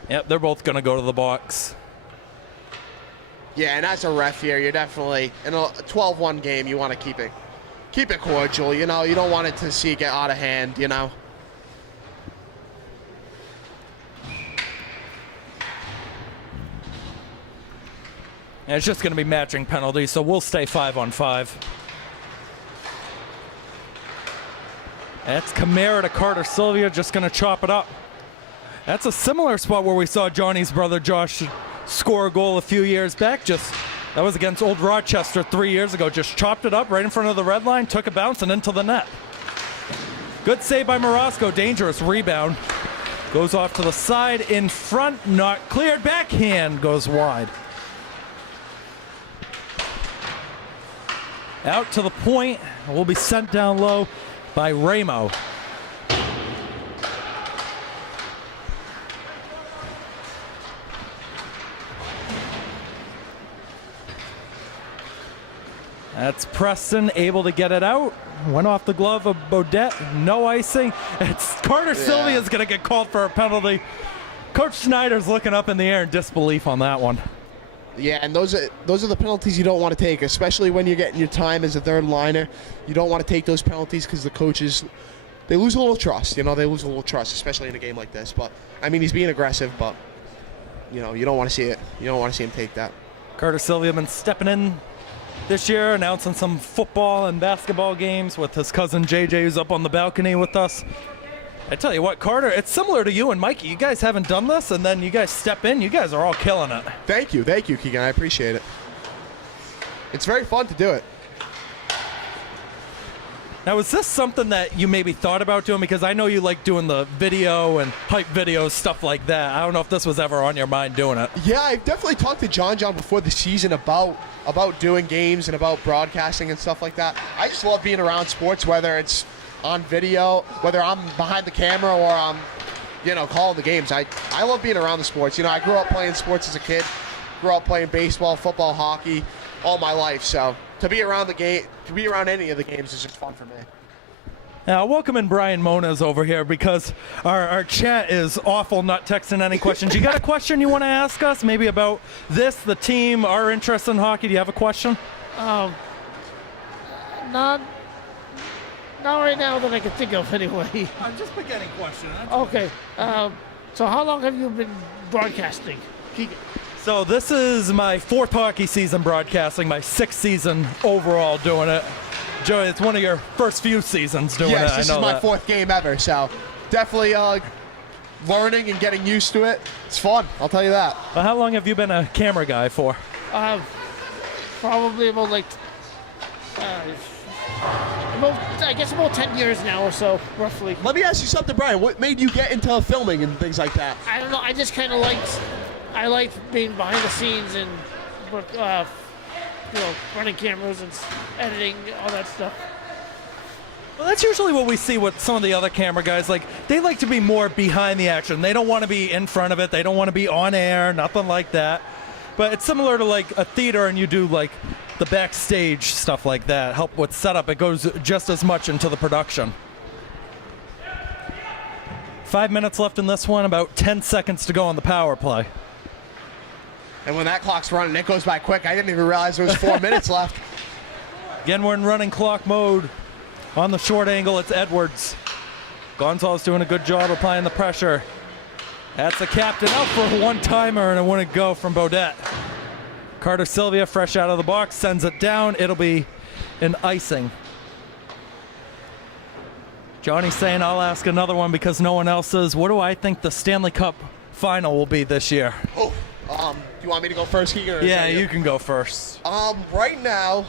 Yep, they're both going to go to the box. Yeah, and as a ref here, you're definitely, in a 12-1 game, you want to keep it cordial, you know? You don't want it to see it get out of hand, you know? And it's just going to be matching penalties, so we'll stay 5-on-5. That's Kamara to Carter Sylvia, just going to chop it up. That's a similar spot where we saw Johnny's brother Josh score a goal a few years back. That was against Old Rochester 3 years ago. Just chopped it up right in front of the red line, took a bounce, and into the net. Good save by Morosco. Dangerous rebound. Goes off to the side, in front, not cleared. Backhand goes wide. Out to the point, will be sent down low by Ramo. That's Preston able to get it out. Went off the glove of Bodette. No icing. It's Carter Sylvia's going to get called for a penalty. Coach Snyder's looking up in the air in disbelief on that one. Yeah, and those are the penalties you don't want to take, especially when you're getting your time as a third liner. You don't want to take those penalties because the coaches, they lose a little trust. You know, they lose a little trust, especially in a game like this. But, I mean, he's being aggressive, but, you know, you don't want to see it. You don't want to see him take that. Carter Sylvia been stepping in this year, announcing some football and basketball games with his cousin JJ, who's up on the balcony with us. I tell you what, Carter, it's similar to you and Mikey. You guys haven't done this, and then you guys step in. You guys are all killing it. Thank you, Keegan. I appreciate it. It's very fun to do it. Now, is this something that you maybe thought about doing? Because I know you like doing the video and hype videos, stuff like that. I don't know if this was ever on your mind doing it. Yeah, I've definitely talked to John before the season about doing games and about broadcasting and stuff like that. I just love being around sports, whether it's on video, whether I'm behind the camera or I'm, you know, calling the games. I love being around the sports. You know, I grew up playing sports as a kid. Grew up playing baseball, football, hockey all my life. So to be around the game, to be around any of the games is just fun for me. Now, welcome in Brian Moniz over here because our chat is awful not texting any questions. You got a question you want to ask us? Maybe about this, the team, our interest in hockey? Do you have a question? Not right now that I can think of, anyway. I'm just beginning question. Okay. So how long have you been broadcasting, Keegan? So this is my 4th hockey season broadcasting, my 6th season overall doing it. Joey, it's one of your first few seasons doing it. Yes, this is my 4th game ever, so definitely learning and getting used to it. It's fun, I'll tell you that. Well, how long have you been a camera guy for? Probably about about 10 years now or so, roughly. Let me ask you something, Brian. What made you get into filming and things like that? I don't know. I just kind of liked being behind the scenes and, running cameras and editing, all that stuff. Well, that's usually what we see with some of the other camera guys. Like, they like to be more behind the action. They don't want to be in front of it. They don't want to be on air, nothing like that. But it's similar to, like, a theater and you do, like, the backstage stuff like that, help with setup. It goes just as much into the production. 5 minutes left in this one, about 10 seconds to go on the power play. And when that clock's running, it goes by quick. I didn't even realize there was 4 minutes left. Again, we're in running clock mode. On the short angle, it's Edwards. Gonzalez doing a good job applying the pressure. That's the captain out for a one-timer, and it wouldn't go from Bodette. Carter Sylvia, fresh out of the box, sends it down. It'll be an icing. Johnny's saying I'll ask another one because no one else is. What do I think the Stanley Cup final will be this year? Oh, do you want me to go first, Keegan? Yeah, you can go first. Right now,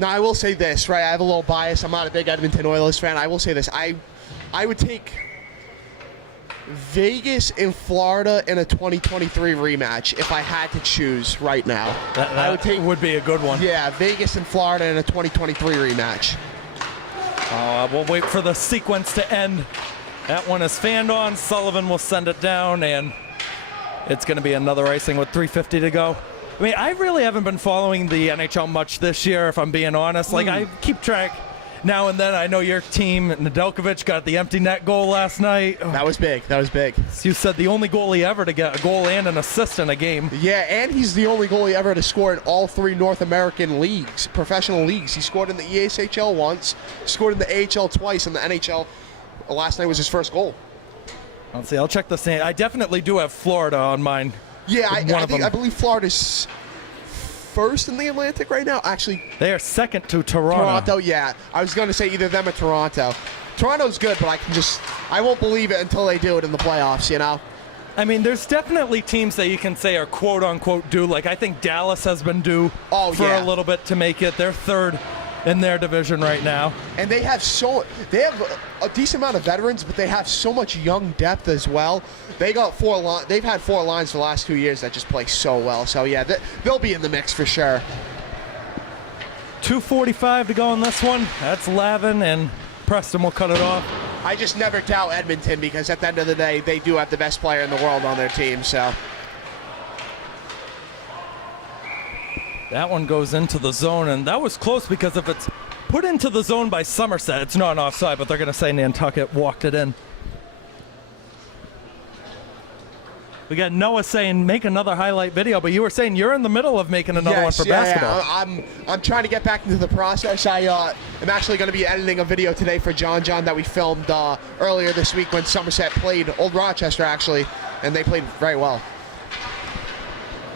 I will say this, right? I have a little bias. I'm not a big Edmonton Oilers fan. I will say this. I would take Vegas and Florida in a 2023 rematch if I had to choose right now. That would be a good one. Yeah, Vegas and Florida in a 2023 rematch. We'll wait for the sequence to end. That one is fanned on. Sullivan will send it down, and it's going to be another icing with 3:50 to go. I mean, I really haven't been following the NHL much this year, if I'm being honest. Like, I keep track now and then. I know your team, Nedeljkovic, got the empty net goal last night. That was big. That was big. So you said the only goalie ever to get a goal and an assist in a game. Yeah, and he's the only goalie ever to score in all 3 North American leagues, professional leagues. He scored in the ESHL once, scored in the AHL twice, and the NHL last night was his first goal. Let's see. I'll check the same. I definitely do have Florida on mine. Yeah, I believe Florida's first in the Atlantic right now. Actually, they are second to Toronto. Yeah. I was going to say either them or Toronto. Toronto's good, but I won't believe it until they do it in the playoffs, you know? I mean, there's definitely teams that you can say are quote-unquote due. Like, I think Dallas has been due for a little bit to make it. They're third in their division right now. And they have a decent amount of veterans, but they have so much young depth as well. They've had 4 lines the last 2 years that just play so well. So yeah, they'll be in the mix for sure. 2:45 to go on this one. That's Lavin, and Preston will cut it off. I just never doubt Edmonton because at the end of the day, they do have the best player in the world on their team. So That one goes into the zone, and that was close because if it's put into the zone by Somerset, it's not offside, but they're going to say Nantucket walked it in. We got Noah saying make another highlight video, but you were saying you're in the middle of making another one for basketball. Yeah. I'm trying to get back into the process. I am actually going to be editing a video today for John that we filmed earlier this week when Somerset played Old Rochester, actually, and they played very well.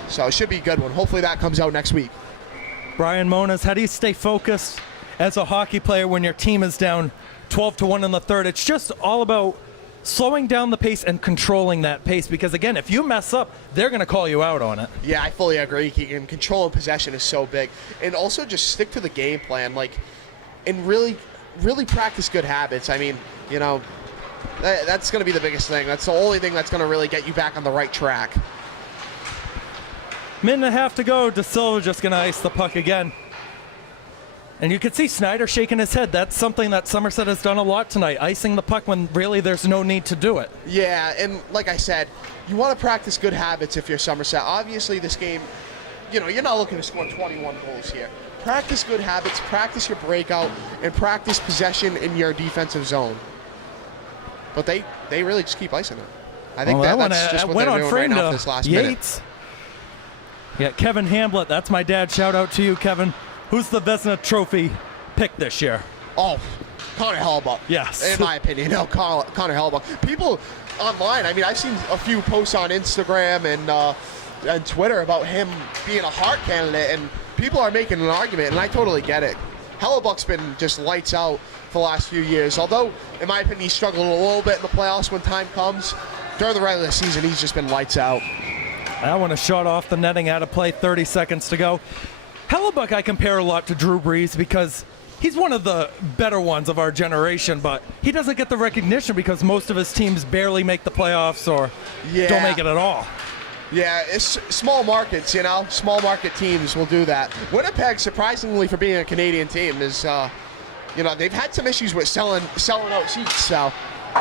So it should be a good one. Hopefully that comes out next week. Brian Monas, how do you stay focused as a hockey player when your team is down 12-1 in the third? It's just all about slowing down the pace and controlling that pace, because again, if you mess up, they're going to call you out on it. Yeah, I fully agree, Keegan. Control and possession is so big. And also just stick to the game plan, and really practice good habits. I mean, that's going to be the biggest thing. That's the only thing that's going to really get you back on the right track. Minute and a half to go. De Silva just going to ice the puck again. And you can see Snyder shaking his head. That's something that Somerset has done a lot tonight, icing the puck when really there's no need to do it. Yeah, and like I said, you want to practice good habits if you're Somerset. Obviously, this game, you're not looking to score 21 goals here. Practice good habits, practice your breakout, and practice possession in your defensive zone. But they really just keep icing it. I think that's just what they're doing right now for this last minute. Yeah, Kevin Hamblett, that's my dad. Shout out to you, Kevin. Who's the Vezina Trophy pick this year? Oh, Connor Hellebuyck. Yes. In my opinion, Connor Hellebuyck. People online, I mean, I've seen a few posts on Instagram and Twitter about him being a Hart candidate, and people are making an argument, and I totally get it. Hellebuck's been just lights out for the last few years. Although, in my opinion, he struggled a little bit in the playoffs when time comes. During the regular season, he's just been lights out. That one is shot off the netting, out of play, 30 seconds to go. Hellebuck I compare a lot to Drew Brees because he's one of the better ones of our generation, but he doesn't get the recognition because most of his teams barely make the playoffs or don't make it at all. Yeah, it's small markets, Small market teams will do that. Winnipeg, surprisingly for being a Canadian team, is, they've had some issues with selling out seats, so,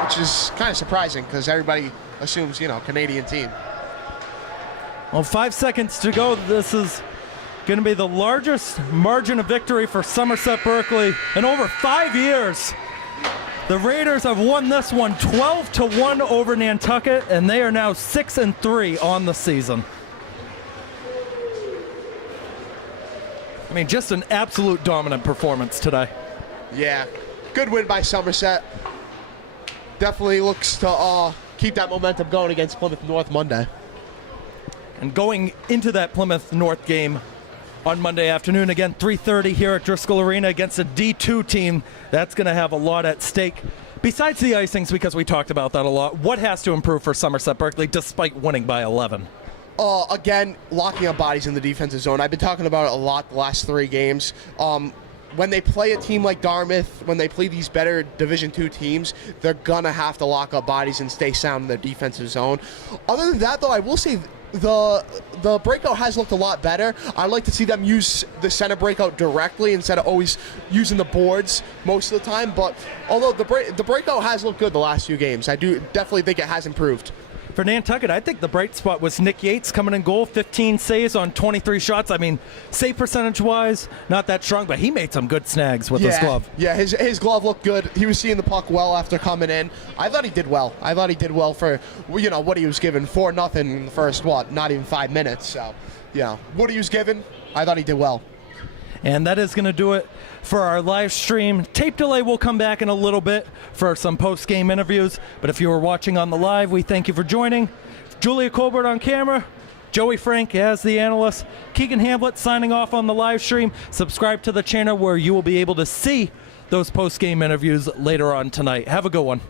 which is kind of surprising because everybody assumes, Canadian team. Well, 5 seconds to go. This is going to be the largest margin of victory for Somerset Berkley in over 5 years. The Raiders have won this one 12-1 over Nantucket, and they are now 6-3 on the season. I mean, just an absolute dominant performance today. Yeah, good win by Somerset. Definitely looks to keep that momentum going against Plymouth North Monday. And going into that Plymouth North game on Monday afternoon, again, 3:30 here at Driscoll Arena against a D2 team, that's going to have a lot at stake. Besides the icings, because we talked about that a lot, what has to improve for Somerset Berkley despite winning by 11? Again, locking up bodies in the defensive zone. I've been talking about it a lot the last 3 games. When they play a team like Dartmouth, when they play these better Division II teams, they're going to have to lock up bodies and stay sound in their defensive zone. Other than that, though, I will say the breakout has looked a lot better. I'd like to see them use the center breakout directly instead of always using the boards most of the time. But although the breakout has looked good the last few games, I do definitely think it has improved. For Nantucket, I think the bright spot was Nick Yates coming in goal, 15 saves on 23 shots. I mean, save percentage-wise, not that strong, but he made some good snags with his glove. Yeah, his glove looked good. He was seeing the puck well after coming in. I thought he did well. I thought he did well for, what he was given, 4-0 in the first, not even 5 minutes. So, what he was given, I thought he did well. And that is going to do it for our live stream. Tape delay will come back in a little bit for some post-game interviews. But if you were watching on the live, we thank you for joining. Julia Colbert on camera, Joey Frank as the analyst, Keegan Hamblett signing off on the live stream. Subscribe to the channel where you will be able to see those post-game interviews later on tonight. Have a good one.